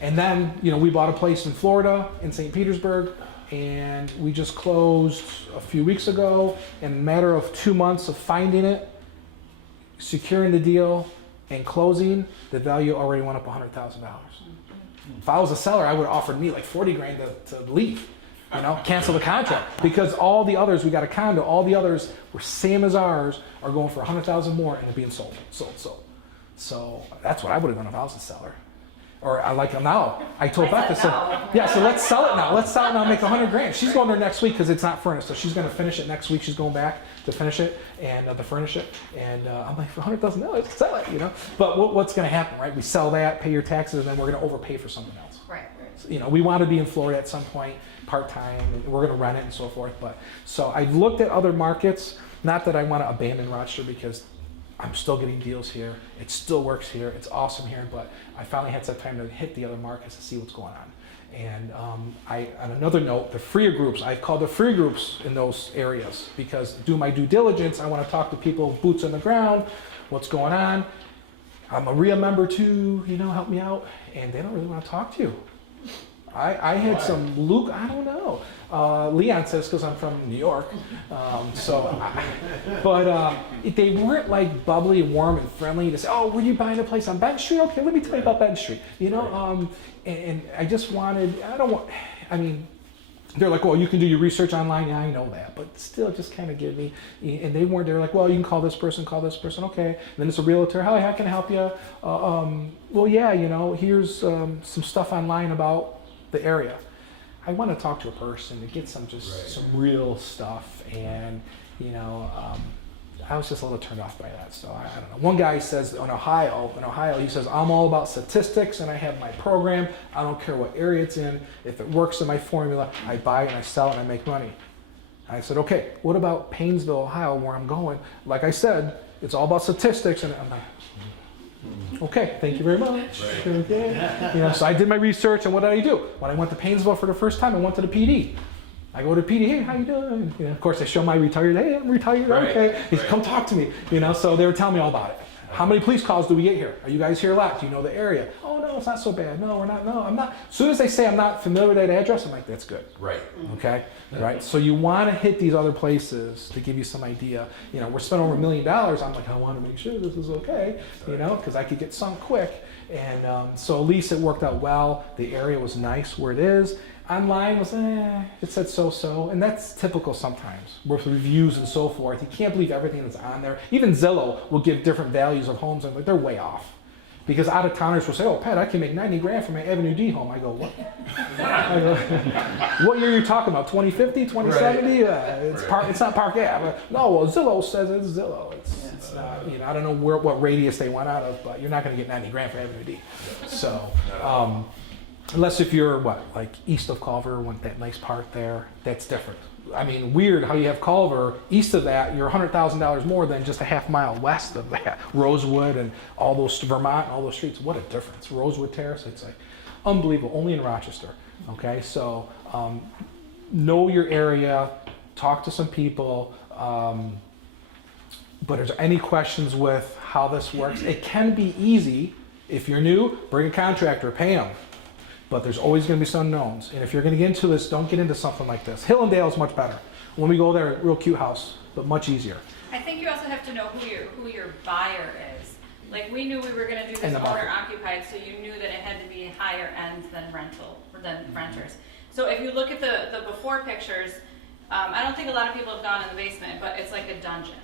and then we bought a place in Florida, in St. Petersburg, and we just closed a few weeks ago. In a matter of 2 months of finding it, securing the deal, and closing, the value already went up $100,000. If I was a seller, I would have offered me like 40 grand to leave, cancel the contract. Because all the others, we got a condo, all the others were same as ours, are going for 100,000 more and they're being sold. So that's what I would have done if I was a seller. Or now, I told Beth, I said, yeah, so let's sell it now. Let's sell it now and make 100 grand. She's going there next week because it's not furnished. So she's going to finish it next week. She's going back to finish it and to furnish it. And I'm like, for $100,000, sell it, But what's going to happen, right? We sell that, pay your taxes, and then we're going to overpay for something else. Right. So, we want to be in Florida at some point, part-time, and we're going to rent it and so forth. But so I've looked at other markets. Not that I want to abandon Rochester because I'm still getting deals here. It still works here. It's awesome here, but I finally had some time to hit the other markets to see what's going on. And on another note, the freer groups, I've called the free groups in those areas because do my due diligence. I want to talk to people, boots on the ground, what's going on. I'm a REIA member too, help me out. And they don't really want to talk to you. I had some Luke, I don't know. Leon says because I'm from New York. But they weren't like bubbly and warm and friendly to say, oh, were you buying a place on Benton Street? Okay, let me tell you about Benton Street. And I just wanted, they're like, well, you can do your research online. Yeah, I know that. But still, just kind of give me, and they're like, well, you can call this person, okay. And then it's a realtor. Hi, how can I help you? Well, yeah, here's some stuff online about the area. I want to talk to a person to get some real stuff, and I was just a little turned off by that. So I don't know. One guy says in Ohio, he says, I'm all about statistics, and I have my program. I don't care what area it's in. If it works in my formula, I buy it and I sell it and I make money. I said, okay, what about Painesville, Ohio, where I'm going? Like I said, it's all about statistics, and I'm like, okay, thank you very much. Right. Okay. So I did my research, and what did I do? When I went to Painesville for the first time, I went to the PD. I go to PD, hey, how you doing? Of course, I show my retired, hey, I'm retired, right. Okay. He said, come talk to me. So they were telling me all about it. How many police calls do we get here? Are you guys here a lot? Do you know the area? Oh, no, it's not so bad. No, we're not. No, I'm not. As soon as they say I'm not familiar with that address, I'm like, that's good. Right. Okay? Right? So you want to hit these other places to give you some idea. We're spending over $1 million. I'm like, I want to make sure this is okay, because I could get sunk quick. And so at least it worked out well. The area was nice where it is. Online was, it said so-so, and that's typical sometimes with reviews and so forth. You can't believe everything that's on there. Even Zillow will give different values of homes, and like, they're way off. Because out-of-towners will say, oh, Pat, I can make 90 grand for my Avenue D home. I go, what? I go, what year are you talking about, 2050, 2070? It's not Park Ave. No, well, Zillow says it's Zillow. It's not, you know, I don't know what radius they want out of, but you're not going to get 90 grand for Avenue D. So, unless if you're, like east of Culver, want that nice part there, that's different. I mean, weird how you have Culver, east of that, you're $100,000 more than just a half mile west of that. Rosewood and all those, Vermont, all those streets, what a difference. Rosewood Terrace, it's like unbelievable, only in Rochester, okay? So, know your area, talk to some people, but is there any questions with how this works? It can be easy. If you're new, bring a contractor, pay them. But there's always going to be some unknowns. And if you're going to get into this, don't get into something like this. Hillendale is much better. When we go there, real cute house, but much easier. I think you also have to know who your buyer is. Like, we knew we were going to do this And the market. owner occupied, so you knew that it had to be higher end than renters. So if you look at the before pictures, I don't think a lot of people have gone in the basement, but it's like a dungeon.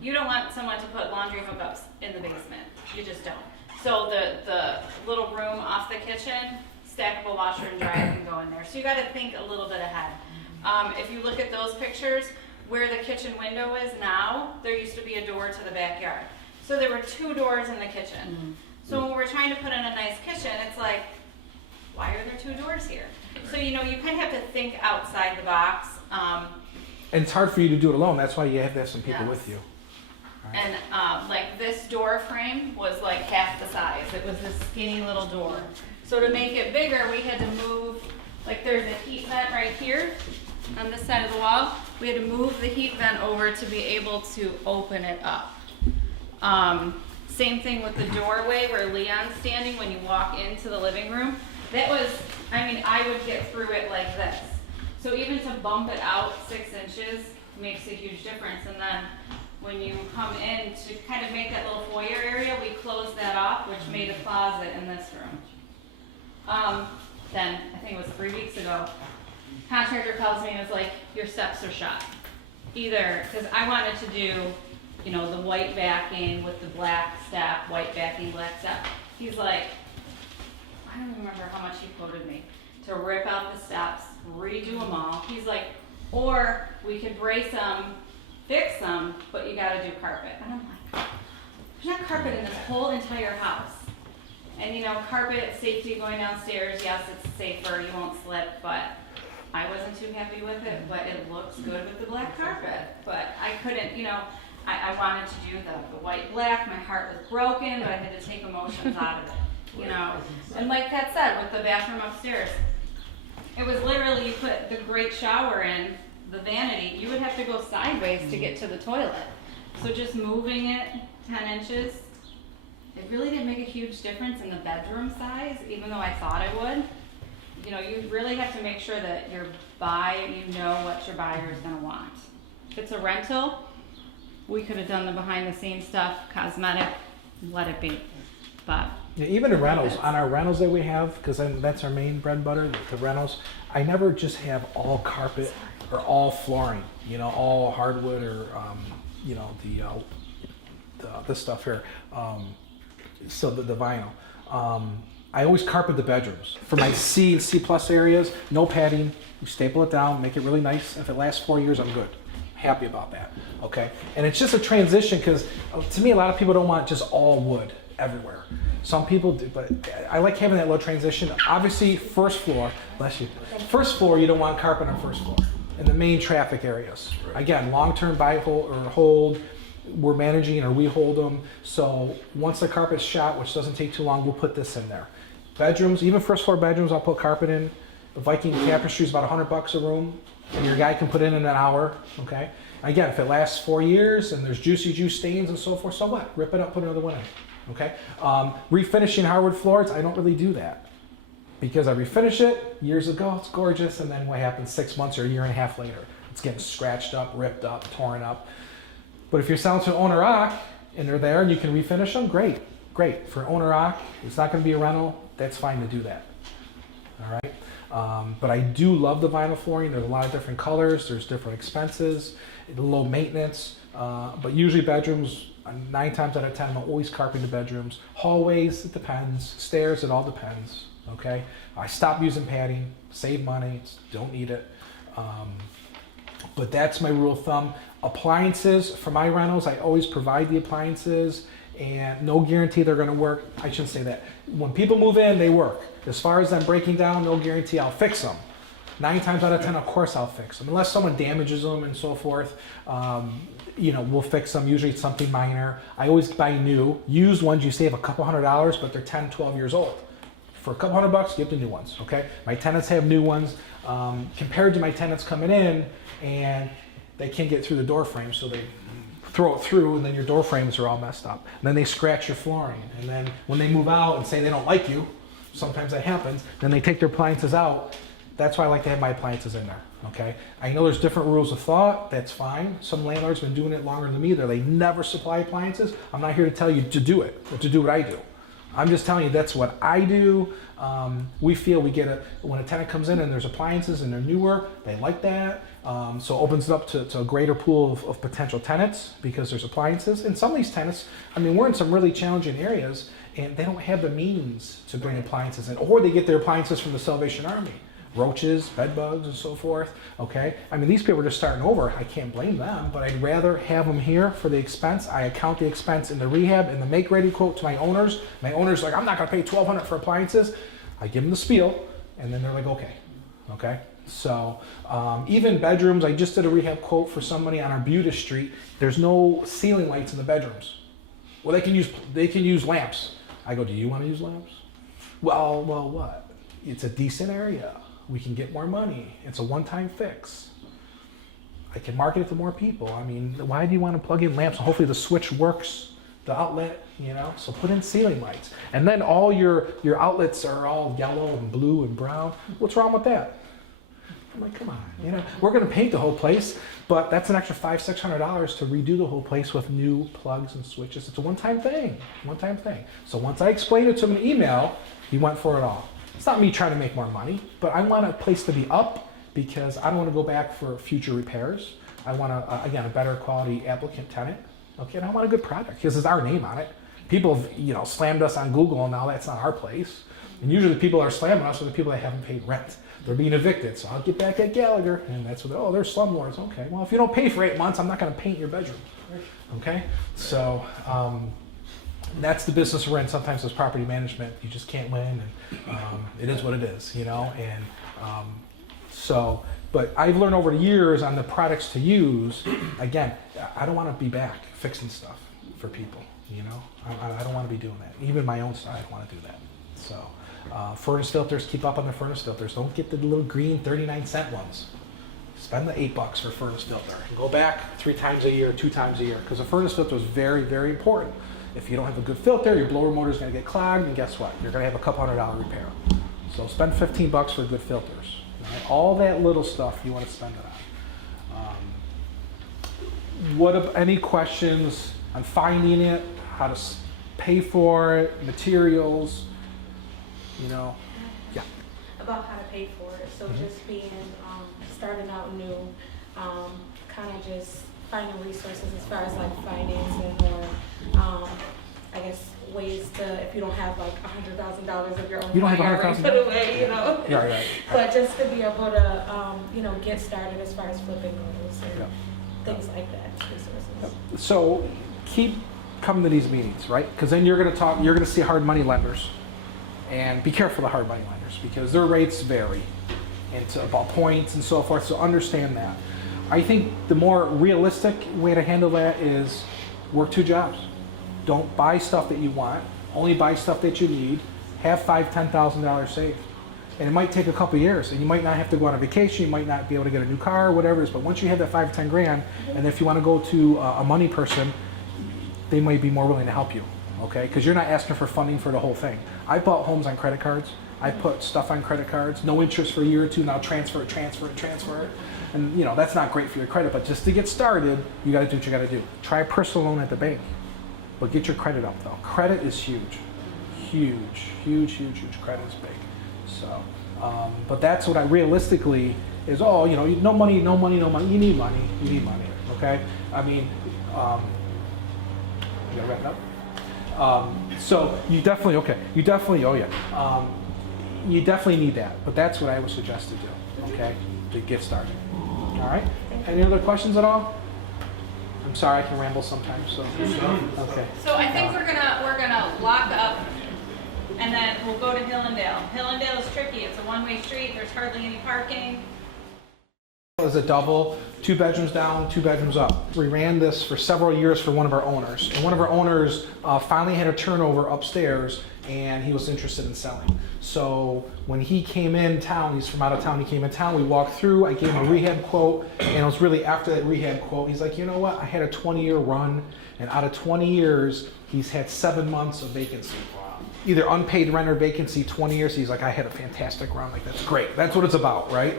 You don't want someone to put laundry hookups in the basement. You just don't. So the little room off the kitchen, stackable washer and dryer can go in there. So you got to think a little bit ahead. If you look at those pictures, where the kitchen window is now, there used to be a door to the backyard. So there were 2 doors in the kitchen. So when we're trying to put in a nice kitchen, it's like, why are there 2 doors here? So, you know, you kind of have to think outside the box. And it's hard for you to do it alone. That's why you have to have some people with you. And like this door frame was like half the size. It was this skinny little door. So to make it bigger, we had to move, like there's a heat vent right here on this side of the wall. We had to move the heat vent over to be able to open it up. Same thing with the doorway where Leon's standing when you walk into the living room. That was, I mean, I would get through it like this. So even to bump it out 6 inches makes a huge difference. And then when you come in to kind of make that little foyer area, we closed that off, which made a closet in this room. Then, I think it was 3 weeks ago, contractor calls me and was like, your steps are shot. Either, because I wanted to do, you know, the white backing with the black step, white backing, black step. He's like, I don't remember how much he quoted me, to rip out the steps, redo them all. He's like, or we could brace them, fix them, but you gotta do carpet. And I'm like, there's not carpet in this whole entire house. And you know, carpet, safety going downstairs, yes, it's safer, you won't slip, but I wasn't too happy with it, but it looks good with the black carpet. But I couldn't, you know, I wanted to do the white black, my heart was broken, but I had to take emotions out of it, you know. And like Pat said, with the bathroom upstairs, it was literally, you put the great shower in, the vanity, you would have to go sideways to get to the toilet. So just moving it 10 inches, it really didn't make a huge difference in the bedroom size, even though I thought it would. You know, you really have to make sure that you know what your buyer is going to want. If it's a rental, we could have done the behind the scenes stuff, cosmetic, let it be. But Yeah, even in rentals, on our rentals that we have, because that's our main bread and butter, the rentals, I never just have all carpet or all flooring, you know, all hardwood or, you know, this stuff here. So the vinyl. I always carpet the bedrooms. For my C and C plus areas, no padding. You staple it down, make it really nice. If it lasts 4 years, I'm good. Happy about that, okay? And it's just a transition because to me, a lot of people don't want just all wood everywhere. Some people do, but I like having that low transition. Obviously, first floor, bless you. First floor, you don't want carpet on first floor in the main traffic areas. Again, long-term buy, hold, or hold. We're managing or we hold them. So once the carpet's shot, which doesn't take too long, we'll put this in there. Bedrooms, even first floor bedrooms, I'll put carpet in. The Viking tapestry is about $100 a room, and your guy can put in an hour, okay? Again, if it lasts 4 years and there's juicy juice stains and so forth, so what? Rip it up, put another one in, okay? Refinishing hardwood floors, I don't really do that because I refinish it years ago, it's gorgeous, and then what happens 6 months or a year and a half later? It's getting scratched up, ripped up, torn up. But if you're selling to an owner-occ and they're there and you can refinish them, great, great. For an owner-occ, it's not going to be a rental, that's fine to do that. All right. But I do love the vinyl flooring. There's a lot of different colors. There's different expenses, low maintenance. But usually bedrooms, 9 times out of 10, I'm always carpeting the bedrooms. Hallways, it depends. Stairs, it all depends. Okay. I stop using padding, save money, don't need it. But that's my rule of thumb. Appliances, for my rentals, I always provide the appliances and no guarantee they're gonna work. I shouldn't say that. When people move in, they work. As far as them breaking down, no guarantee I'll fix them. 9 times out of 10, of course I'll fix them. Unless someone damages them and so forth, we'll fix them. Usually it's something minor. I always buy new. Used ones, you save a couple $100s, but they're 10, 12 years old. For a couple $100, get the new ones, okay? My tenants have new ones. Compared to my tenants coming in, and they can't get through the door frame, so they throw it through, and then your door frames are all messed up. And then they scratch your flooring. And then when they move out and say they don't like you, sometimes that happens, then they take their appliances out. That's why I like to have my appliances in there, okay? I know there's different rules of thought, that's fine. Some landlords have been doing it longer than me. They never supply appliances. I'm not here to tell you to do it, or to do what I do. I'm just telling you that's what I do. We feel we get when a tenant comes in and there's appliances and they're newer, they like that. So it opens it up to a greater pool of potential tenants because there's appliances. And some of these tenants, I mean, we're in some really challenging areas and they don't have the means to bring appliances in, or they get their appliances from the Salvation Army. Roaches, bed bugs, and so forth, okay? I mean, these people are just starting over. I can't blame them, but I'd rather have them here for the expense. I account the expense in the rehab and the make-ready quote to my owners. My owners are like, I'm not gonna pay $1,200 for appliances. I give them the spiel, and then they're like, okay? So, even bedrooms, I just did a rehab quote for somebody on Arbutus Street. There's no ceiling lights in the bedrooms. Well, they can use lamps. I go, do you wanna use lamps? Well, what? It's a decent area. We can get more money. It's a one-time fix. I can market it to more people. I mean, why do you want to plug in lamps? Hopefully the switch works, the outlet, so put in ceiling lights. And then all your outlets are all yellow and blue and brown. What's wrong with that? I'm like, come on, we're gonna paint the whole place, but that's an extra $500-600 to redo the whole place with new plugs and switches. It's a one-time thing. So once I explained it to him in an email, he went for it all. It's not me trying to make more money, but I want a place to be up because I don't want to go back for future repairs. I want a better quality applicant tenant, okay? And I want a good product because it's our name on it. People have, slammed us on Google, and now that's not our place. And usually the people that are slamming us are the people that haven't paid rent. They're being evicted, so I'll get back at Gallagher, and that's what, they're slumlords. Okay, well, if you don't pay for 8 months, I'm not going to paint your bedroom, okay? So, that's the business we're in. Sometimes as property management, you just can't win, and it is what it is, and but I've learned over the years on the products to use. Again, I don't want to be back fixing stuff for people, I don't want to be doing that. Even my own stuff, I don't want to do that. So furnace filters, keep up on the furnace filters. Don't get the little green 39-cent ones. Spend the $8 for a furnace filter. Go back 3 times a year, 2 times a year, because a furnace filter is very, very important. If you don't have a good filter, your blower motor is going to get clogged, and guess what? You're going to have a couple $100 repair. So spend $15 for good filters. Right? All that little stuff you want to spend it on. Any questions on finding it, how to pay for it, materials? Yeah. About how to pay for it. So just being starting out new, kind of just finding resources as far as like financing or I guess ways to, if you don't have like $100,000 of your own you don't have money $100,000 put away, Yeah, right. But just to be able to get started as far as flipping goals and things like that, resources. So keep coming to these meetings, right? Because then you're going to see hard money lenders, and be careful of hard money lenders because their rates vary, and it's about points and so forth. So understand that. I think the more realistic way to handle that is work 2 jobs. Don't buy stuff that you want. Only buy stuff that you need. Have $5,000, $10,000 saved. And it might take a couple years, and you might not have to go on a vacation. You might not be able to get a new car or whatever it is. But once you have that 5 or 10 grand, and if you want to go to a money person, they might be more willing to help you. Okay? Because you're not asking for funding for the whole thing. I bought homes on credit cards. I put stuff on credit cards. No interest for a year or 2. Now transfer it. And that's not great for your credit, but just to get started, you got to do what you got to do. Try a personal loan at the bank, but get your credit up though. Credit is huge. Credit is big. So But that's what I realistically is, oh, you know, no money, no money, no money. You need money, okay? I mean, you gotta wrap it up. So you definitely, oh yeah. You definitely need that, but that's what I would suggest to do, okay, to get started. All right? Any other questions at all? I'm sorry, I can ramble sometimes, so. Okay. So I think we're gonna lock up, and then we'll go to Hillendale. Hillendale is tricky. It's a one-way street. There's hardly any parking. Is a double, 2 bedrooms down, 2 bedrooms up. We ran this for several years for one of our owners, and one of our owners finally had a turnover upstairs, and he was interested in selling. So when he came in town, he's from out of town, he came in town, we walked through, I gave him a rehab quote, and it was really after that rehab quote, he's like, you know what, I had a 20-year run, and out of 20 years, he's had 7 months of vacancy. Either unpaid rent or vacancy, 20 years, he's like, I had a fantastic run, like that's great. That's what it's about, right?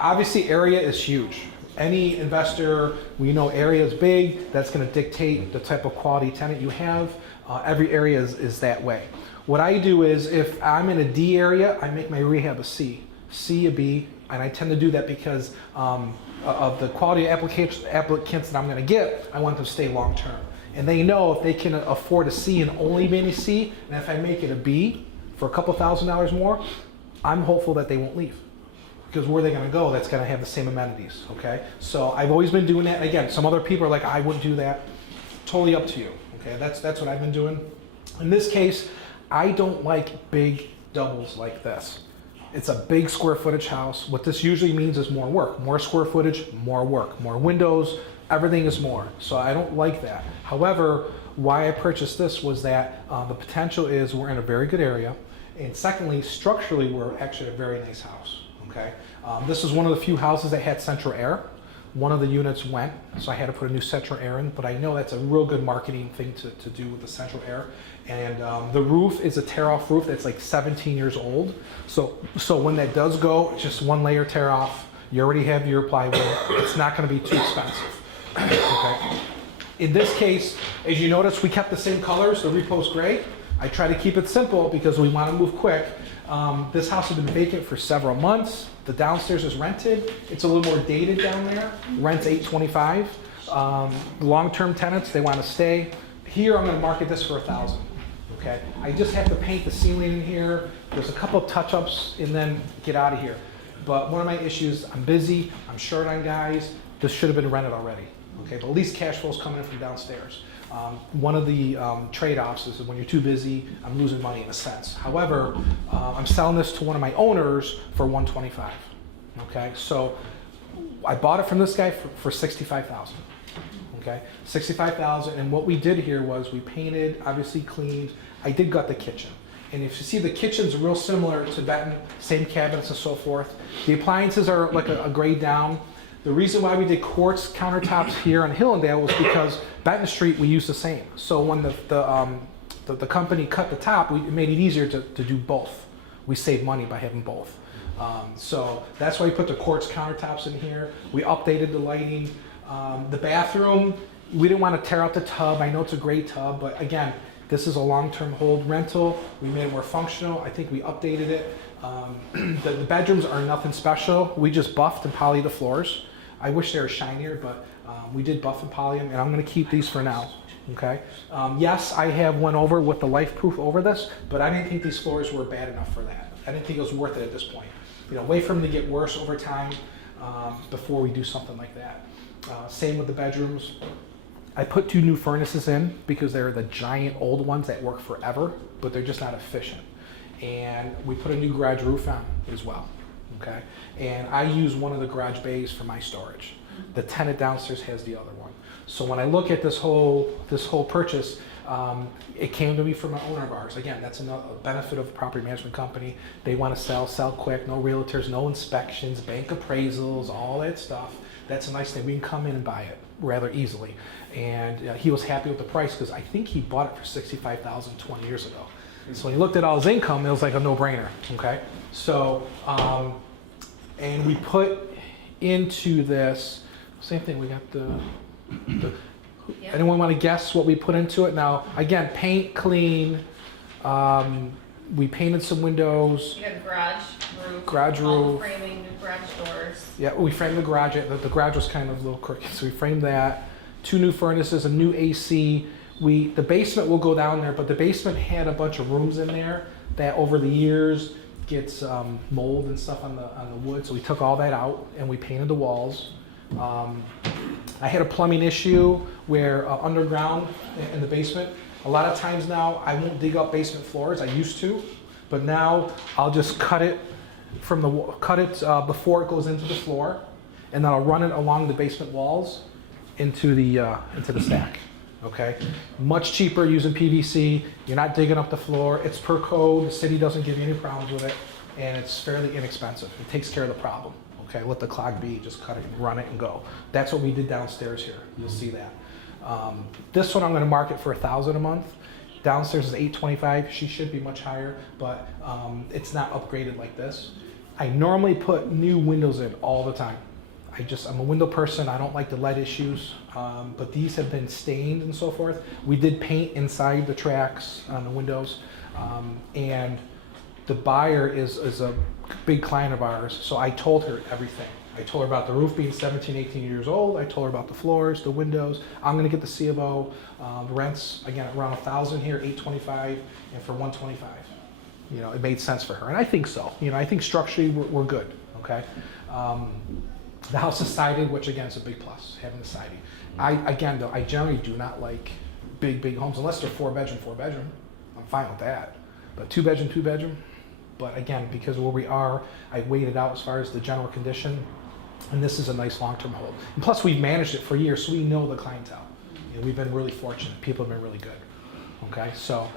Obviously, area is huge. Any investor, we know area is big, that's gonna dictate the type of quality tenant you have. Every area is that way. What I do is, if I'm in a D area, I make my rehab a C, a B, and I tend to do that because of the quality of applicants that I'm gonna get, I want them to stay long term. And they know if they can afford a C and only be in a C, and if I make it a B for a couple $1,000s more, I'm hopeful that they won't leave. Because where are they gonna go that's gonna have the same amenities, okay? So I've always been doing that. And again, some other people are like, I wouldn't do that. Totally up to you, okay? That's what I've been doing. In this case, I don't like big doubles like this. It's a big square footage house. What this usually means is more work. More square footage, more work. More windows, everything is more. So I don't like that. However, why I purchased this was that the potential is we're in a very good area. And secondly, structurally, we're actually a very nice house. Okay, this is one of the few houses that had central air. One of the units went, so I had to put a new central air in, but I know that's a real good marketing thing to do with the central air. And the roof is a tear-off roof that's like 17 years old. So when that does go, it's just one layer tear off. You already have your plywood. It's not gonna be too expensive, okay? In this case, as you notice, we kept the same colors, the repost gray. I try to keep it simple because we wanna move quick. This house has been vacant for several months. The downstairs is rented. It's a little more dated down there. Rent's $825. Long-term tenants, they want to stay. Here, I'm going to market this for $1,000. Okay. I just have to paint the ceiling in here. There's a couple of touch-ups, and then get out of here. But one of my issues, I'm busy. I'm short on guys. This should have been rented already. Okay. But at least cash flow's coming in from downstairs. One of the trade-offs is that when you're too busy, I'm losing money in a sense. However, I'm selling this to one of my owners for $125. Okay, so I bought it from this guy for $65,000. Okay, $65,000, and what we did here was we painted, obviously cleaned. I did gut the kitchen, and if you see, the kitchen's real similar to Benton, same cabinets and so forth. The appliances are like a grade down. The reason why we did quartz countertops here on Hillendale was because Benton Street we used the same. So when the company cut the top, it made it easier to do both. We saved money by having both. So that's why we put the quartz countertops in here. We updated the lighting. The bathroom, we didn't want to tear out the tub. I know it's a great tub, but again, this is a long-term hold rental. We made it more functional. I think we updated it. The bedrooms are nothing special. We just buffed and polyed the floors. I wish they were shinier, but we did buff and poly them, and I'm gonna keep these for now, okay? Yes, I have went over with the life proof over this, but I didn't think these floors were bad enough for that. I didn't think it was worth it at this point. You know, wait for them to get worse over time before we do something like that. Same with the bedrooms. I put 2 new furnaces in because they're the giant old ones that work forever, but they're just not efficient. And we put a new garage roof on as well, okay? And I use one of the garage bays for my storage. The tenant downstairs has the other one. So when I look at this whole purchase, it came to me from an owner of ours. Again, that's another benefit of a property management company. They want to sell quick, no realtors, no inspections, bank appraisals, all that stuff. That's a nice thing. We can come in and buy it rather easily. And he was happy with the price because I think he bought it for $65,000 20 years ago. So when he looked at all his income, it was like a no-brainer, okay? So, and we put into this, same thing, we got the anyone want to guess what we put into it? Now, again, paint, clean, We painted some windows. You got garage roof. Garage all roof. the framing, new garage doors. Yeah, we framed the garage. The garage was kind of a little crooked, so we framed that. 2 new furnaces, a new AC. The basement will go down there, but the basement had a bunch of rooms in there that over the years gets mold and stuff on the wood, so we took all that out and we painted the walls. I had a plumbing issue where underground in the basement, a lot of times now I won't dig up basement floors. I used to, but now I'll just cut it before it goes into the floor, and then I'll run it along the basement walls into the stack. Okay, much cheaper using PVC. You're not digging up the floor. It's per code. The city doesn't give you any problems with it, and it's fairly inexpensive. It takes care of the problem. Okay, let the clog be. Just cut it and run it and go. That's what we did downstairs here. You'll see that. This one I'm going to market for $1,000 a month. Downstairs is $825. She should be much higher, but it's not upgraded like this. I normally put new windows in all the time. I'm a window person. I don't like the lead issues, but these have been stained and so forth. We did paint inside the tracks on the windows, and the buyer is a big client of ours, so I told her everything. I told her about the roof being 17, 18 years old. I told her about the floors, the windows. I'm gonna get the C of O. Rents, again, around $1,000 here, $825, and for $125. You know, it made sense for her, and I think so. You know, I think structurally we're good, okay? The house is sided, which again is a big plus, having the siding. I generally do not like big homes, unless they're 4-bedroom. I'm fine with that. But 2-bedroom. But again, because of where we are, I weighed it out as far as the general condition, and this is a nice long-term hold. And plus, we've managed it for years, so we know the clientele. You know, we've been really fortunate. People have been really good. Okay, so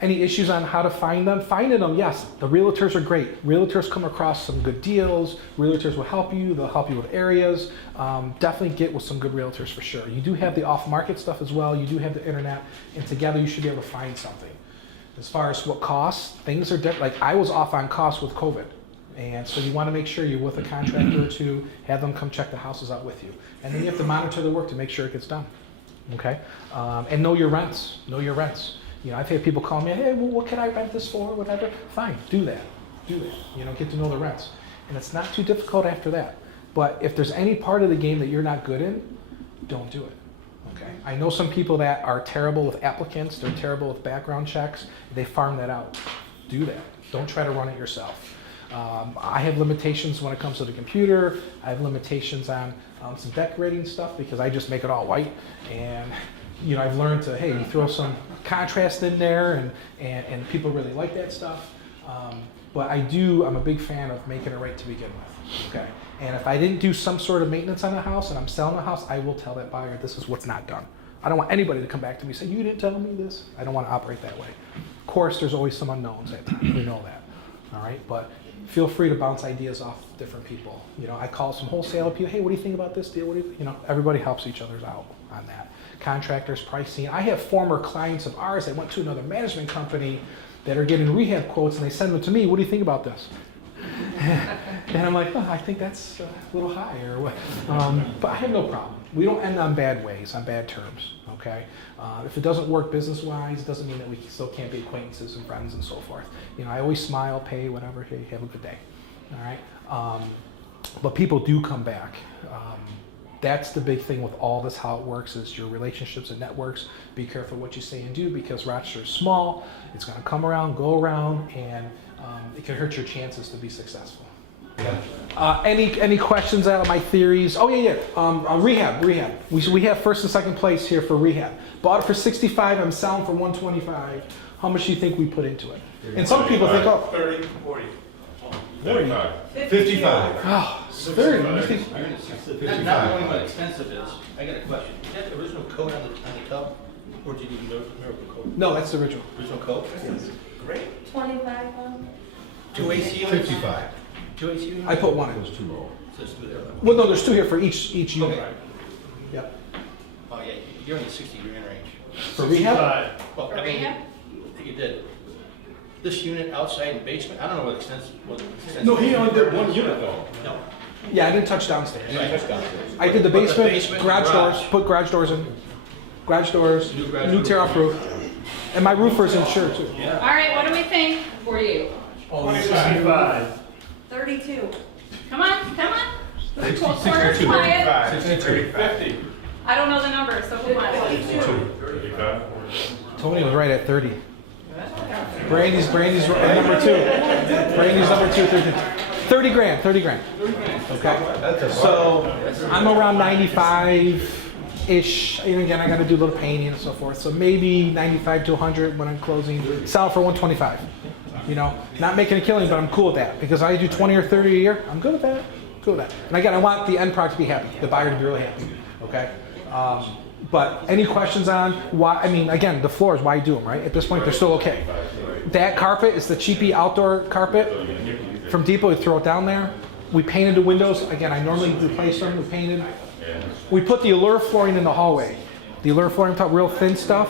any issues on how to find them? Finding them, yes. The realtors are great. Realtors come across some good deals. Realtors will help you. They'll help you with areas. Definitely get with some good realtors for sure. You do have the off-market stuff as well. You do have the internet, and together you should be able to find something. As far as what costs, things are different. Like I was off on costs with COVID. And so you want to make sure you're with a contractor or two, have them come check the houses out with you. And then you have to monitor the work to make sure it gets done. Okay? And know your rents. You know, I've had people call me, hey, well, what can I rent this for, whatever. Fine, do that. You know, get to know the rents. And it's not too difficult after that. But if there's any part of the game that you're not good in, don't do it. Okay? I know some people that are terrible with applicants, they're terrible with background checks, they farm that out. Do that. Don't try to run it yourself. I have limitations when it comes to the computer. I have limitations on some decorating stuff because I just make it all white. And you know, I've learned to, hey, you throw some contrast in there, and people really like that stuff. But I'm a big fan of making it right to begin with. Okay. And if I didn't do some sort of maintenance on the house and I'm selling the house, I will tell that buyer this is what's not done. I don't want anybody to come back to me and say, you didn't tell me this. I don't want to operate that way. Of course, there's always some unknowns at times. We know that. All right. But feel free to bounce ideas off different people. You know, I call some wholesale people. Hey, what do you think about this deal? You know, everybody helps each other out on that. Contractors, pricing. I have former clients of ours that went to another management company that are getting rehab quotes, and they send them to me. What do you think about this? And I'm like, oh, I think that's a little high, or what? But I have no problem. We don't end on bad ways, on bad terms. Okay. If it doesn't work business-wise, it doesn't mean that we still can't be acquaintances and friends and so forth. You know, I always smile, pay, whatever. Hey, have a good day. All right. But people do come back. That's the big thing with all this, how it works is your relationships and networks. Be careful what you say and do because Rochester is small. It's going to come around, go around, and it can hurt your chances to be successful. Any questions out of my theories? Oh, yeah. Rehab. We have first and second place here for Rehab. Bought it for $65. I'm selling for $125. How much do you think we put into it? And some people think, oh, 30, 40. 35. 55. oh, 30. You think, Not knowing what expensive is, I got a question. Is that the original code on the tub? Or did you use Miracle Code? no, that's the original. Original code? Yes. Great. 25. 2 AC units? 55. 2 AC units? I put one in. It was too low. So let's do that. Well, no, there's two here for each unit. Okay. Yep. Oh, yeah, you're in the 60 grand range. For rehab? Well, I mean, you did. This unit outside and basement, I don't know what extensive. No, he only did one unit though. No. Yeah, I didn't touch downstairs. Right. I did the But the basement, basement, garage garage. doors, put garage doors in. Garage doors, New garage new roof. tear-off roof. And my roofer's insured too. Yeah. All right, what do we think for you? 25. 32. Come on, come on. Corner's quiet. 50. I don't know the numbers, so come on. 35. Tony was right at 30. Brandy's at number 2. Brandy's number 2, 30 grand, 30 grand. Okay. So I'm around 95-ish. And again, I got to do a little painting and so forth. So maybe 95 to 100 when I'm closing. Sell for 125. You know, not making a killing, but I'm cool with that because I do 20 or 30 a year. I'm good with that. Cool with that. And again, I want the end product to be happy, the buyer to be really happy. Okay. But any questions on why? I mean, again, the floors. Why do them? Right. At this point, they're still okay. That carpet is the cheapy outdoor carpet from Depot. We throw it down there. We painted the windows. Again, I normally replace them. We painted. We put the Allure flooring in the hallway. The Allure flooring, real thin stuff.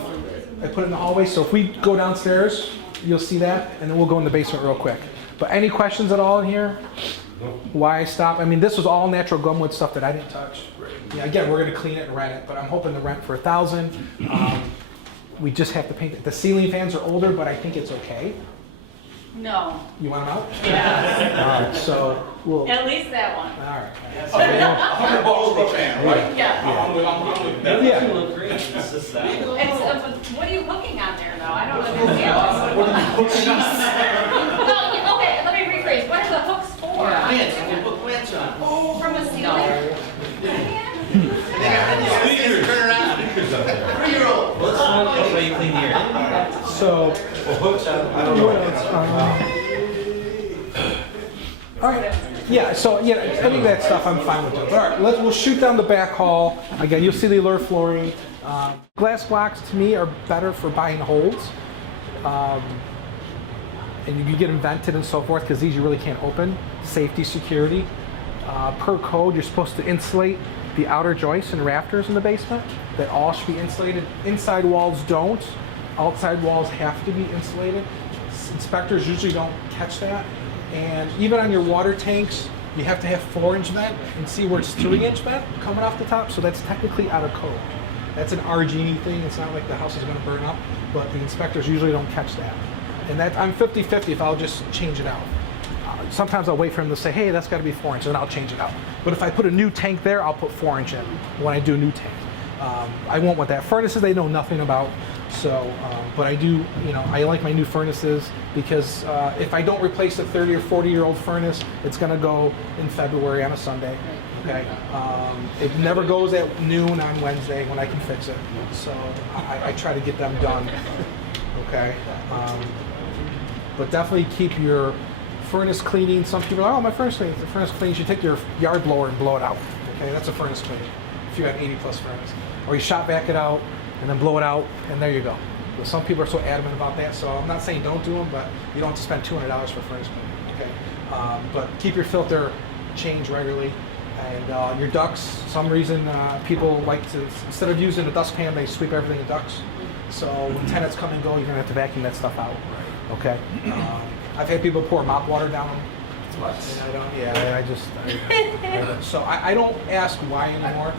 I put it in the hallway. So if we go downstairs, you'll see that, and then we'll go in the basement real quick. But any questions at all in here? Why I stopped? I mean, this was all natural gumwood stuff that I didn't touch. Yeah, again, we're going to clean it and rent it, but I'm hoping to rent for $1,000. We just have to paint it. The ceiling fans are older, but I think it's okay. No. You want them out? Yeah. All right, so we'll. At least that one. All right. $100 per fan, right? Yeah. I'm with Beth. Yeah. What are you hooking on there, though? I don't understand. Well, okay, let me rephrase. What are the hooks for? Plants, you can put plants on. From a ceiling? Speakers. Turn around. 3-year-old. Let's not how you clean the air. So. Hooks on. I don't know. All right. Yeah. So yeah, any of that stuff I'm fine with. All right. We'll shoot down the back hall. Again, you'll see the Allure flooring. Glass blocks to me are better for buying holds. And you get them vented and so forth because these you really can't open. Safety, security. Per code, you're supposed to insulate the outer joists and rafters in the basement. They all should be insulated. Inside walls don't. Outside walls have to be insulated. Inspectors usually don't catch that. And even on your water tanks, you have to have 4-inch vent and see where it's 3-inch vent coming off the top. So that's technically out of code. That's an RG thing. It's not like the house is going to burn up, but the inspectors usually don't catch that. And that I'm 50-50 if I'll just change it out. Sometimes I'll wait for him to say, hey, that's got to be 4-inch, and I'll change it out. But if I put a new tank there, I'll put 4-inch in when I do a new tank. I won't want that. Furnaces, they know nothing about. So, but I do, I like my new furnaces because if I don't replace a 30 or 40-year-old furnace, it's going to go in February on a Sunday. Okay. It never goes at noon on Wednesday when I can fix it. So I try to get them done. Okay. But definitely keep your furnace cleaning. Some people are, oh, my furnace cleans. The furnace cleans. You take your yard blower and blow it out. Okay, that's a furnace clean. If you have 80+ furnace, or you shop vac it out and then blow it out, and there you go. But some people are so adamant about that. So I'm not saying don't do them, but you don't have to spend $200 for furnace cleaning. Okay, but keep your filter changed regularly. And your ducts, some reason people like to, instead of using a dustpan, they sweep everything in ducts. So when tenants come and go, you're gonna have to vacuum that stuff out. Okay. I've had people pour mop water down them. And I don't. Yeah, so I don't ask why anymore.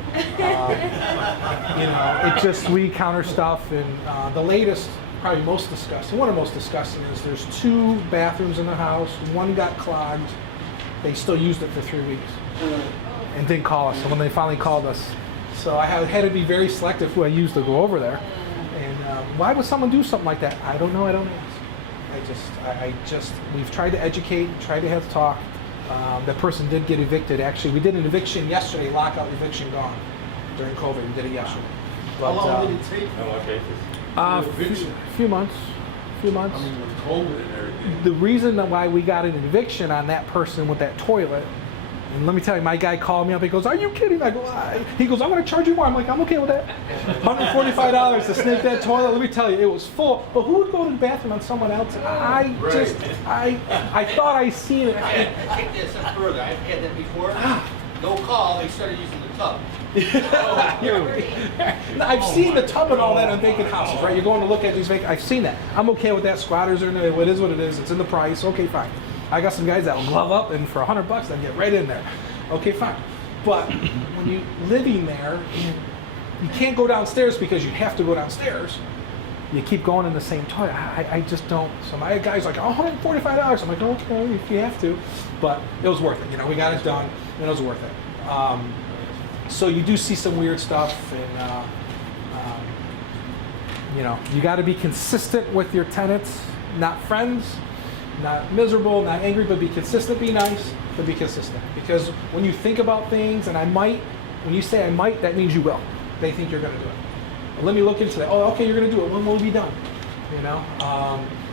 It just we counter stuff, and the latest, probably most disgusting. One of the most disgusting is there's 2 bathrooms in the house. One got clogged. They still used it for 3 weeks. And didn't call us. And when they finally called us, so I had to be very selective who I used to go over there. And why would someone do something like that? I don't know. I don't ask. We've tried to educate, tried to have talk. That person did get evicted. Actually, we did an eviction yesterday. Lockout eviction gone during COVID. We did it yesterday. But, How long did it take? a few months. I mean, with COVID and everything. The reason why we got an eviction on that person with that toilet, and let me tell you, my guy called me up. He goes, "Are you kidding?" I go, He goes, "I'm going to charge you more." I'm like, "I'm okay with that." $145 to snake that toilet. Let me tell you, it was full. But who would go to the bathroom on someone else? I thought I seen it. I take this a step further. I've had that before. No call. They started using the tub. I've seen the tub and all that on vacant houses, right? You're going to look at these vacant. I've seen that. I'm okay with that. Squatters are in there. It is what it is. It's in the price. Okay, fine. I got some guys that will glove up, and for $100, they'll get right in there. Okay, fine. But when you're living there, you can't go downstairs because you have to go downstairs. you keep going in the same toilet. I just don't. So my guy's like, $145. I'm like, okay, if you have to. But it was worth it. You know, we got it done, and it was worth it. So you do see some weird stuff, and you know, you got to be consistent with your tenants, not friends, not miserable, not angry, but be consistent, be nice, but be consistent. Because when you think about things, and when you say I might, that means you will. They think you're going to do it. Well, let me look into that. Oh, okay, you're going to do it. When will it be done? You know,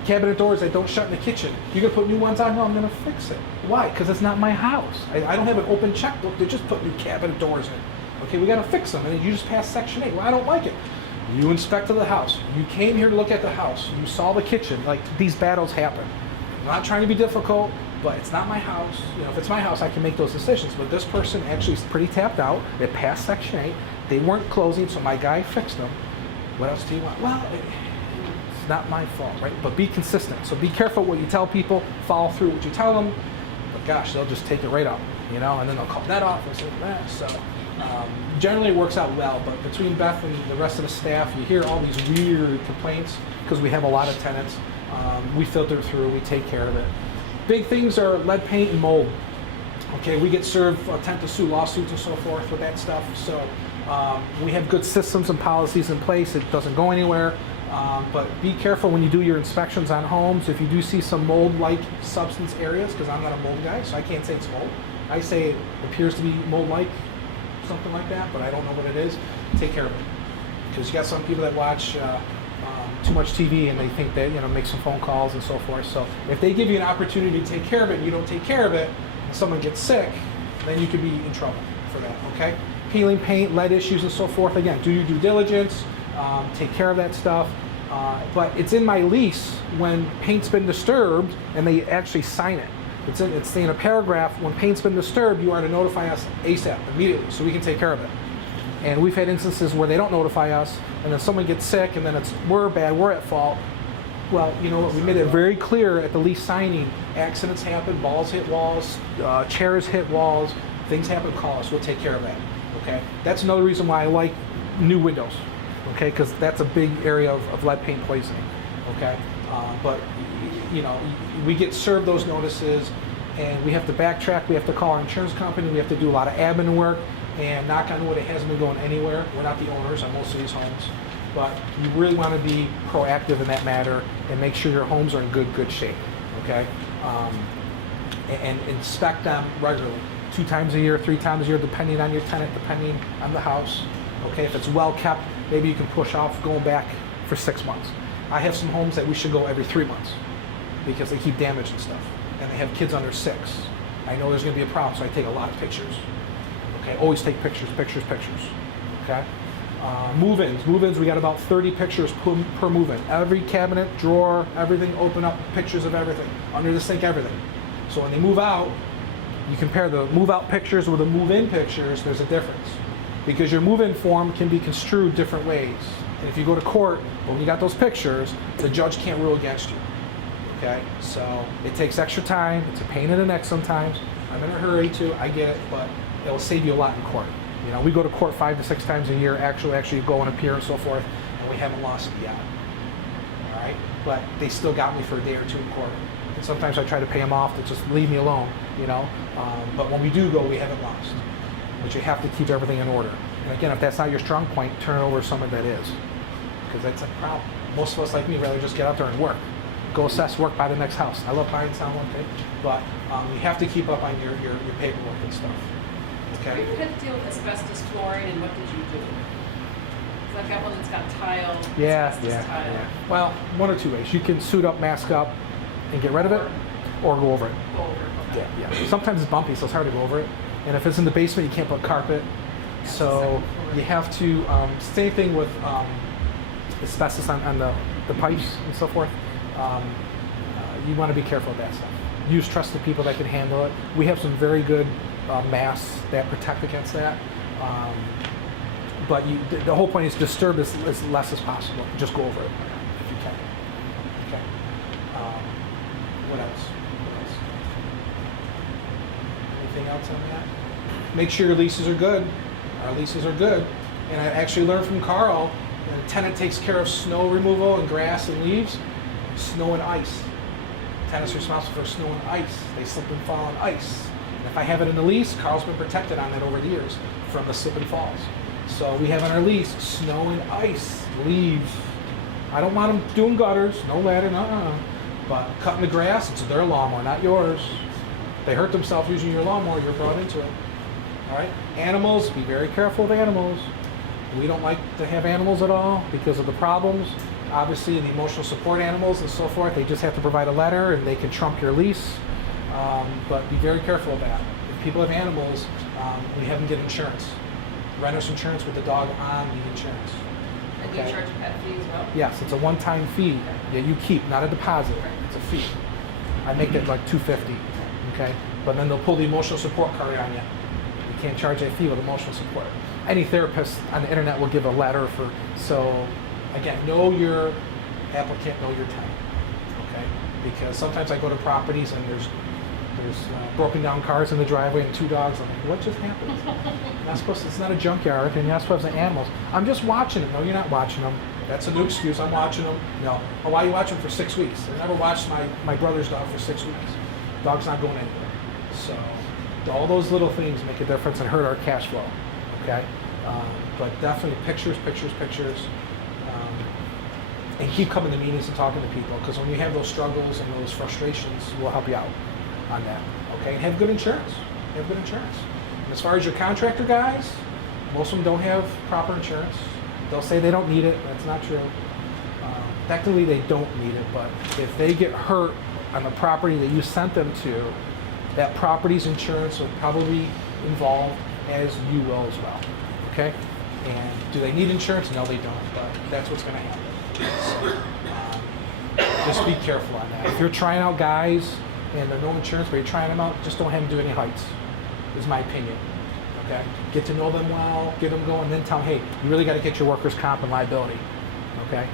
cabinet doors that don't shut in the kitchen. You're going to put new ones on? No, I'm going to fix it. Why? Because it's not my house. I don't have an open checkbook to just put new cabinet doors in. Okay, we got to fix them. And then you just pass Section 8. Well, I don't like it. You inspected the house. You came here to look at the house. You saw the kitchen. Like, these battles happen. I'm not trying to be difficult, but it's not my house. You know, if it's my house, I can make those decisions. But this person actually is pretty tapped out. They passed Section 8. They weren't closing, so my guy fixed them. What else do you want? Well, it's not my fault, right? But be consistent. So be careful what you tell people. Follow through what you tell them. But gosh, they'll just take it right up, you know, and then they'll call that office and that. So generally it works out well. But between Beth and the rest of the staff, you hear all these weird complaints because we have a lot of tenants. We filter through. We take care of it. Big things are lead paint and mold. Okay, we get served attempt to sue lawsuits and so forth with that stuff. So we have good systems and policies in place. It doesn't go anywhere. But be careful when you do your inspections on homes. If you do see some mold-like substance areas, because I'm not a mold guy, so I can't say it's mold. I say it appears to be mold-like, something like that, but I don't know what it is. Take care of it. Because you got some people that watch too much TV and they think that, you know, make some phone calls and so forth. So if they give you an opportunity to take care of it and you don't take care of it, and someone gets sick, then you could be in trouble for that, okay? Peeling paint, lead issues and so forth. Again, do your due diligence, take care of that stuff. But it's in my lease when paint's been disturbed, and they actually sign it. It's in a paragraph, when paint's been disturbed, you are to notify us ASAP, immediately, so we can take care of it. And we've had instances where they don't notify us, and then someone gets sick, and then we're bad, we're at fault. Well, you know what, we made it very clear at the lease signing, accidents happen, balls hit walls, chairs hit walls, things happen, call us, we'll take care of that, okay? That's another reason why I like new windows, okay? Because that's a big area of lead paint poisoning, okay? But, you know, we get served those notices, and we have to backtrack, we have to call our insurance company, we have to do a lot of admin work, and knock on wood, it hasn't been going anywhere. We're not the owners on most of these homes. But you really want to be proactive in that matter and make sure your homes are in good shape, okay? And inspect them regularly, 2 times a year, 3 times a year, depending on your tenant, depending on the house, okay? If it's well kept, maybe you can push off going back for 6 months. I have some homes that we should go every 3 months because they keep damaging stuff, and they have kids under 6. I know there's going to be a problem, so I take a lot of pictures. Okay, always take pictures, okay? Move-ins, we got about 30 pictures per move-in. Every cabinet, drawer, everything, open up, pictures of everything. Under the sink, everything. So when they move out, you compare the move-out pictures with the move-in pictures, there's a difference. Because your move-in form can be construed different ways. And if you go to court, when you got those pictures, the judge can't rule against you. Okay, so it takes extra time, it's a pain in the neck sometimes. I'm in a hurry too, I get it, but it'll save you a lot in court. You know, we go to court 5 to 6 times a year, actually go and appear and so forth, and we haven't lost it yet. All right, but they still got me for a day or 2 in court. And sometimes I try to pay them off to just leave me alone, you know. But when we do go, we haven't lost. But you have to keep everything in order. And again, if that's not your strong point, turn it over to someone that is, because that's a problem. Most of us, like me, rather just get out there and work. Go assess, work, buy the next house. I love buying, selling, okay, but you have to keep up on your paperwork and stuff. Okay. You had to deal with asbestos flooring, and what did you do? 'Cause I've got one that's got tile. Yeah. Tile. Well, 1 or 2 ways. You can suit up, mask up, and get rid of it, or go over it. Go over. Okay. Yeah. Sometimes it's bumpy, so it's hard to go over it. And if it's in the basement, you can't put carpet. So you have to, same thing with asbestos on the pipes and so forth. You want to be careful with that stuff. Use trusted people that can handle it. We have some very good masks that protect against that. But the whole point is disturb as less as possible. Just go over it if you can. Okay. What else? Anything else on that? Make sure your leases are good. Our leases are good. And I actually learned from Carl, And the tenant takes care of snow removal and grass and leaves, snow and ice. Tenant's responsible for snow and ice. They slip and fall on ice. And if I have it in the lease, Carl's been protected on that over the years from the slip and falls. So we have on our lease snow and ice, leaves. I don't want them doing gutters, no ladder, but cutting the grass, it's their lawnmower, not yours. They hurt themselves using your lawnmower, you're brought into it. All right? Animals, be very careful with animals. We don't like to have animals at all because of the problems. Obviously, the emotional support animals and so forth, they just have to provide a letter and they can trump your lease. But be very careful of that. If people have animals, we have them get insurance. Renter's insurance with the dog on the insurance. And do you charge a pet fee as well? Yes, it's a one-time fee that you keep, not a deposit. It's a fee. I make it like $250, okay? But then they'll pull the emotional support card on you. You can't charge a fee with emotional support. Any therapist on the internet will give a letter for, so again, know your applicant, know your tenant, okay? Because sometimes I go to properties and there's broken down cars in the driveway and 2 dogs. I'm like, what just happened? Not supposed to, it's not a junkyard and you're not supposed to have animals. I'm just watching them. No, you're not watching them. That's a new excuse. I'm watching them. No. Or why are you watching them for 6 weeks? I never watched my brother's dog for 6 weeks. Dog's not going anywhere. So all those little things make a difference and hurt our cash flow. Okay? But definitely pictures. And keep coming to meetings and talking to people, because when you have those struggles and those frustrations, we'll help you out on that. Okay? And have good insurance. Have good insurance. And as far as your contractor guys, most of them don't have proper insurance. They'll say they don't need it. That's not true. Technically, they don't need it, but if they get hurt on the property that you sent them to, that property's insurance will probably be involved, as you will as well. Okay? And do they need insurance? No, they don't, but that's what's going to happen. So, just be careful on that. If you're trying out guys and they're no insurance, but you're trying them out, just don't have them do any heights, is my opinion. Okay? Get to know them well, get them going, then tell them, hey, you really got to get your workers' comp and liability. Okay?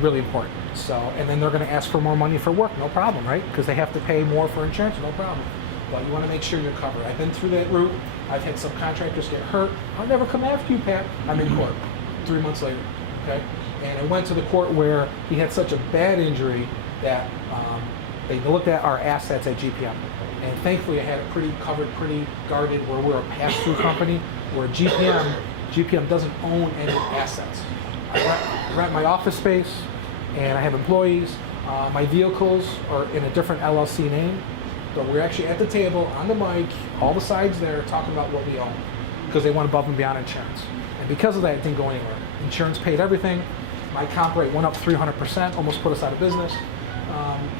Really important. So, and then they're going to ask for more money for work, no problem, right? Because they have to pay more for insurance, no problem. But you want to make sure you're covered. I've been through that route. I've had subcontractors get hurt. I'll never come after you, Pat. I'm in court 3 months later. Okay? And I went to the court where he had such a bad injury that they looked at our assets at GPM. And thankfully I had it pretty covered, pretty guarded, where we're a pass-through company, where GPM doesn't own any assets. I rent my office space and I have employees. My vehicles are in a different LLC name. So we're actually at the table, on the mic, all the sides there, talking about what we own, because they went above and beyond insurance. And because of that, it didn't go anywhere. Insurance paid everything. My comp rate went up 300%, almost put us out of business.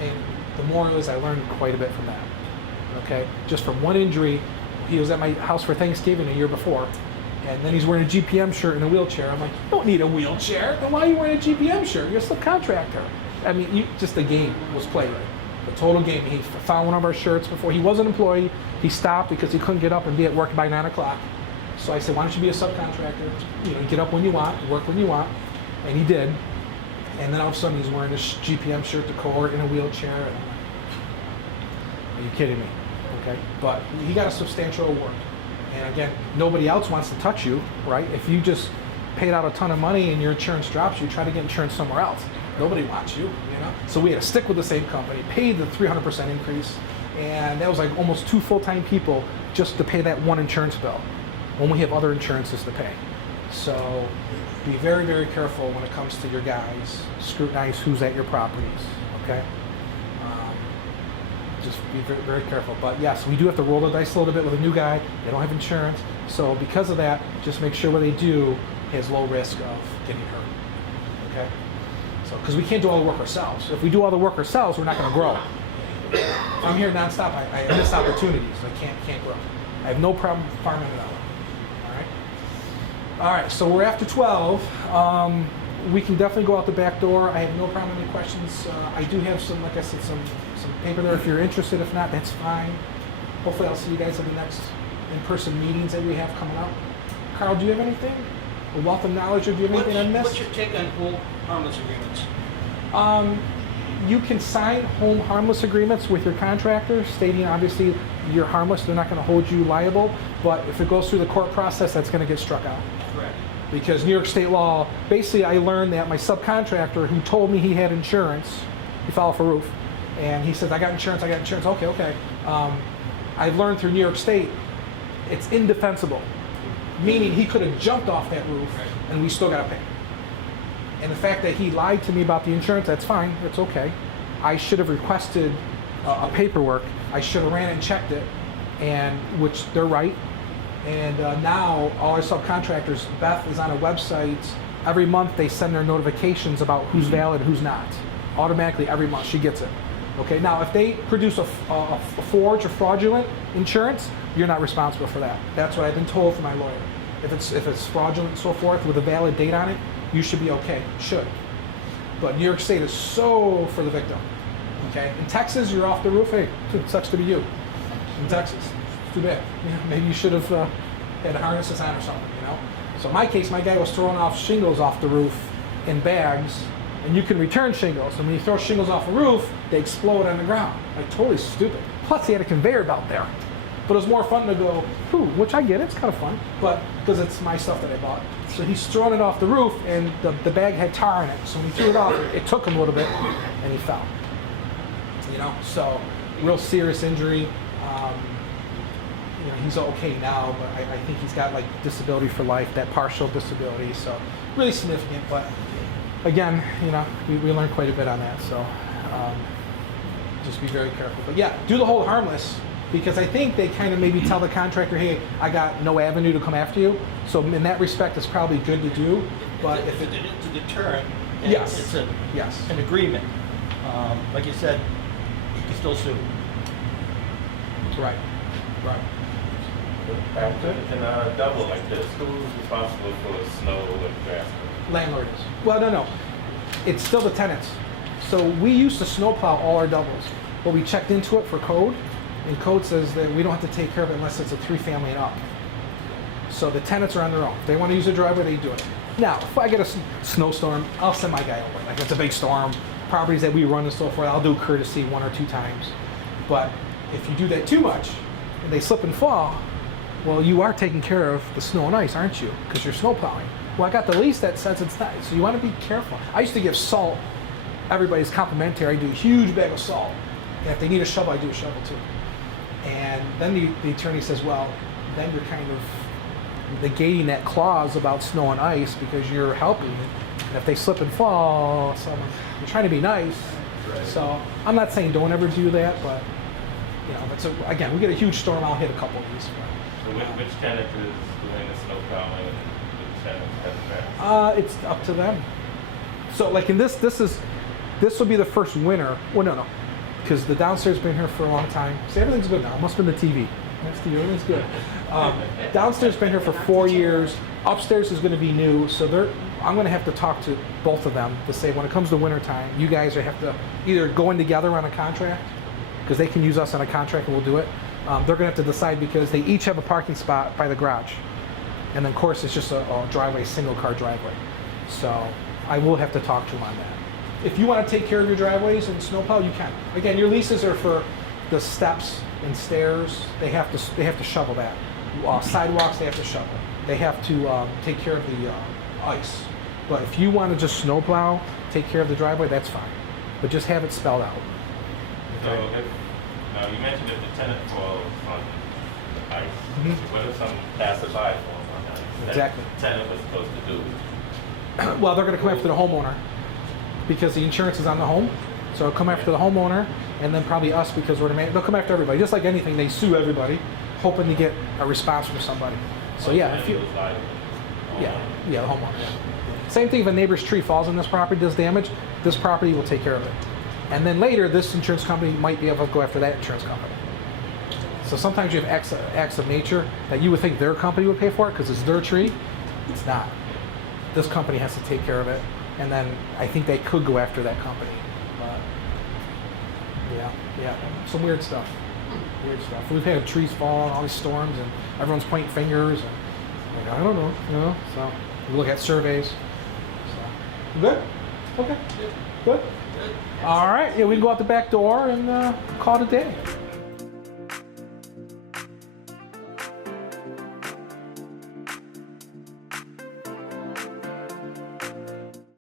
And the moral is I learned quite a bit from that. Okay, just from one injury. He was at my house for Thanksgiving a year before, and then he's wearing a GPM shirt and a wheelchair. I'm like, you don't need a wheelchair. Then why are you wearing a GPM shirt? You're a subcontractor. I mean, just the game was played. The total game. He found one of our shirts before. He was an employee. He stopped because he couldn't get up and be at work by 9 o'clock. So I said, why don't you be a subcontractor? You know, get up when you want, work when you want. And he did. And then all of a sudden he's wearing this GPM shirt to court in a wheelchair. And I'm like, are you kidding me? Okay. But he got a substantial award. And again, nobody else wants to touch you, right? If you just paid out a ton of money and your insurance drops, you try to get insurance somewhere else. Nobody wants you, you know? So we had to stick with the same company, paid the 300% increase. And that was like almost 2 full-time people just to pay that one insurance bill, when we have other insurances to pay. So be very, very careful when it comes to your guys. Scrutinize who's at your properties, okay? Just be very, very careful. But yes, we do have to roll the dice a little bit with a new guy. They don't have insurance. So because of that, just make sure what they do has low risk of getting hurt, okay? So, because we can't do all the work ourselves. If we do all the work ourselves, we're not going to grow. If I'm here nonstop, I miss opportunities. I can't grow. I have no problem farming it out. All right, so we're after 12. We can definitely go out the back door. I have no problem with any questions. I do have some, like I said, some paper there if you're interested. If not, that's fine. Hopefully I'll see you guys at the next in-person meetings that we have coming up. Carl, do you have anything? A wealth of knowledge, or do you have anything I missed? What's your take on whole harmless agreements? You can sign home harmless agreements with your contractor, stating obviously you're harmless, they're not going to hold you liable, but if it goes through the court process, that's going to get struck out. Correct. because New York state law, basically I learned that my subcontractor who told me he had insurance, he fell off a roof, and he says, I got insurance, okay. I learned through New York state, it's indefensible, meaning he could have jumped off that roof and we still got to pay. And the fact that he lied to me about the insurance, that's fine, that's okay. I should have requested a paperwork, I should have ran and checked it, and which they're right. And now all our subcontractors, Beth is on a website, every month they send their notifications about who's valid, who's not. Automatically every month she gets it. Okay, now if they produce a forged or fraudulent insurance, you're not responsible for that. That's what I've been told from my lawyer. If it's fraudulent and so forth with a valid date on it, you should be okay, should. But New York State is so for the victim. Okay, in Texas you're off the roof, hey, it sucks to be you. In Texas, it's too bad. You know, maybe you should have had harnesses on or something, you know? So in my case, my guy was throwing off shingles off the roof in bags, and you can return shingles. And when you throw shingles off a roof, they explode on the ground. Like totally stupid. Plus he had a conveyor belt there. But it was more fun to go, ooh, which I get, it's kind of fun, but because it's my stuff that I bought. So he's throwing it off the roof, and the bag had tar in it. So when he threw it off, it took him a little bit, and he fell. You know, so real serious injury. You know, he's okay now, but I think he's got like disability for life, that partial disability. So really significant, but again, you know, we learned quite a bit on that. So just be very careful. But yeah, do the hold harmless, because I think they kind of maybe tell the contractor, hey, I got no avenue to come after you. So in that respect, it's probably good to do. But if it's a deterrent, and yes, it's yes, an agreement. Like you said, you can still sue. right, right. In a double like this, who's responsible for snow and grass? Landlord is. Well, no. It's still the tenants. So we used to snowplow all our doubles, but we checked into it for code, and code says that we don't have to take care of it unless it's a 3-family and up. So the tenants are on their own. If they want to use the driveway, they do it. Now, if I get a snowstorm, I'll send my guy over. Like, it's a big storm, properties that we run and so forth, I'll do courtesy 1 or 2 times. But if you do that too much, and they slip and fall, well, you are taking care of the snow and ice, aren't you? Because you're snow plowing. Well, I got the lease that says it's not. So you want to be careful. I used to give salt. Everybody's complimentary. I do a huge bag of salt. And if they need a shovel, I do a shovel too. And then the attorney says, well, then you're kind of negating that clause about snow and ice because you're helping. And if they slip and fall, you're trying to be nice. Right. So I'm not saying don't ever do that, but you know, but so again, we get a huge storm, I'll hit a couple of these. So which tenant is doing the snow plowing and which tenant has grass? It's up to them. So like in this will be the first winter. Well, no, because the downstairs has been here for a long time. See, everything's good now. It must have been the TV. That's the everything's good. Downstairs been here for 4 years. Upstairs is going to be new. So I'm going to have to talk to both of them to say when it comes to winter time, you guys have to either go in together on a contract because they can use us on a contract and we'll do it. They're going to have to decide because they each have a parking spot by the garage. And then, of course, it's just a driveway, single-car driveway. So I will have to talk to them on that. If you want to take care of your driveways and snowplow, you can. Again, your leases are for the steps and stairs. They have to shovel that. Sidewalks, they have to shovel. They have to take care of the ice. But if you want to just snowplow, take care of the driveway, that's fine. But just have it spelled out. So if, you mentioned if the tenant falls on the ice, what if some passerby falls on the ice? Exactly. That tenant was supposed to do. Well, they're going to come after the homeowner because the insurance is on the home. So they'll come after the homeowner and then probably us because we're the man. They'll come after everybody. Just like anything, they sue everybody, hoping to get a response from somebody. So yeah, if you, the homeowner. Same thing if a neighbor's tree falls on this property, does damage, this property will take care of it. And then later, this insurance company might be able to go after that insurance company. So sometimes you have acts of nature that you would think their company would pay for it because it's their tree. It's not. This company has to take care of it. And then I think they could go after that company. But yeah, some weird stuff. We've had trees fall and all these storms and everyone's pointing fingers. And like, I don't know, you know. So we look at surveys. So, good? Okay. Good. All right. Yeah, we can go out the back door and call it a day.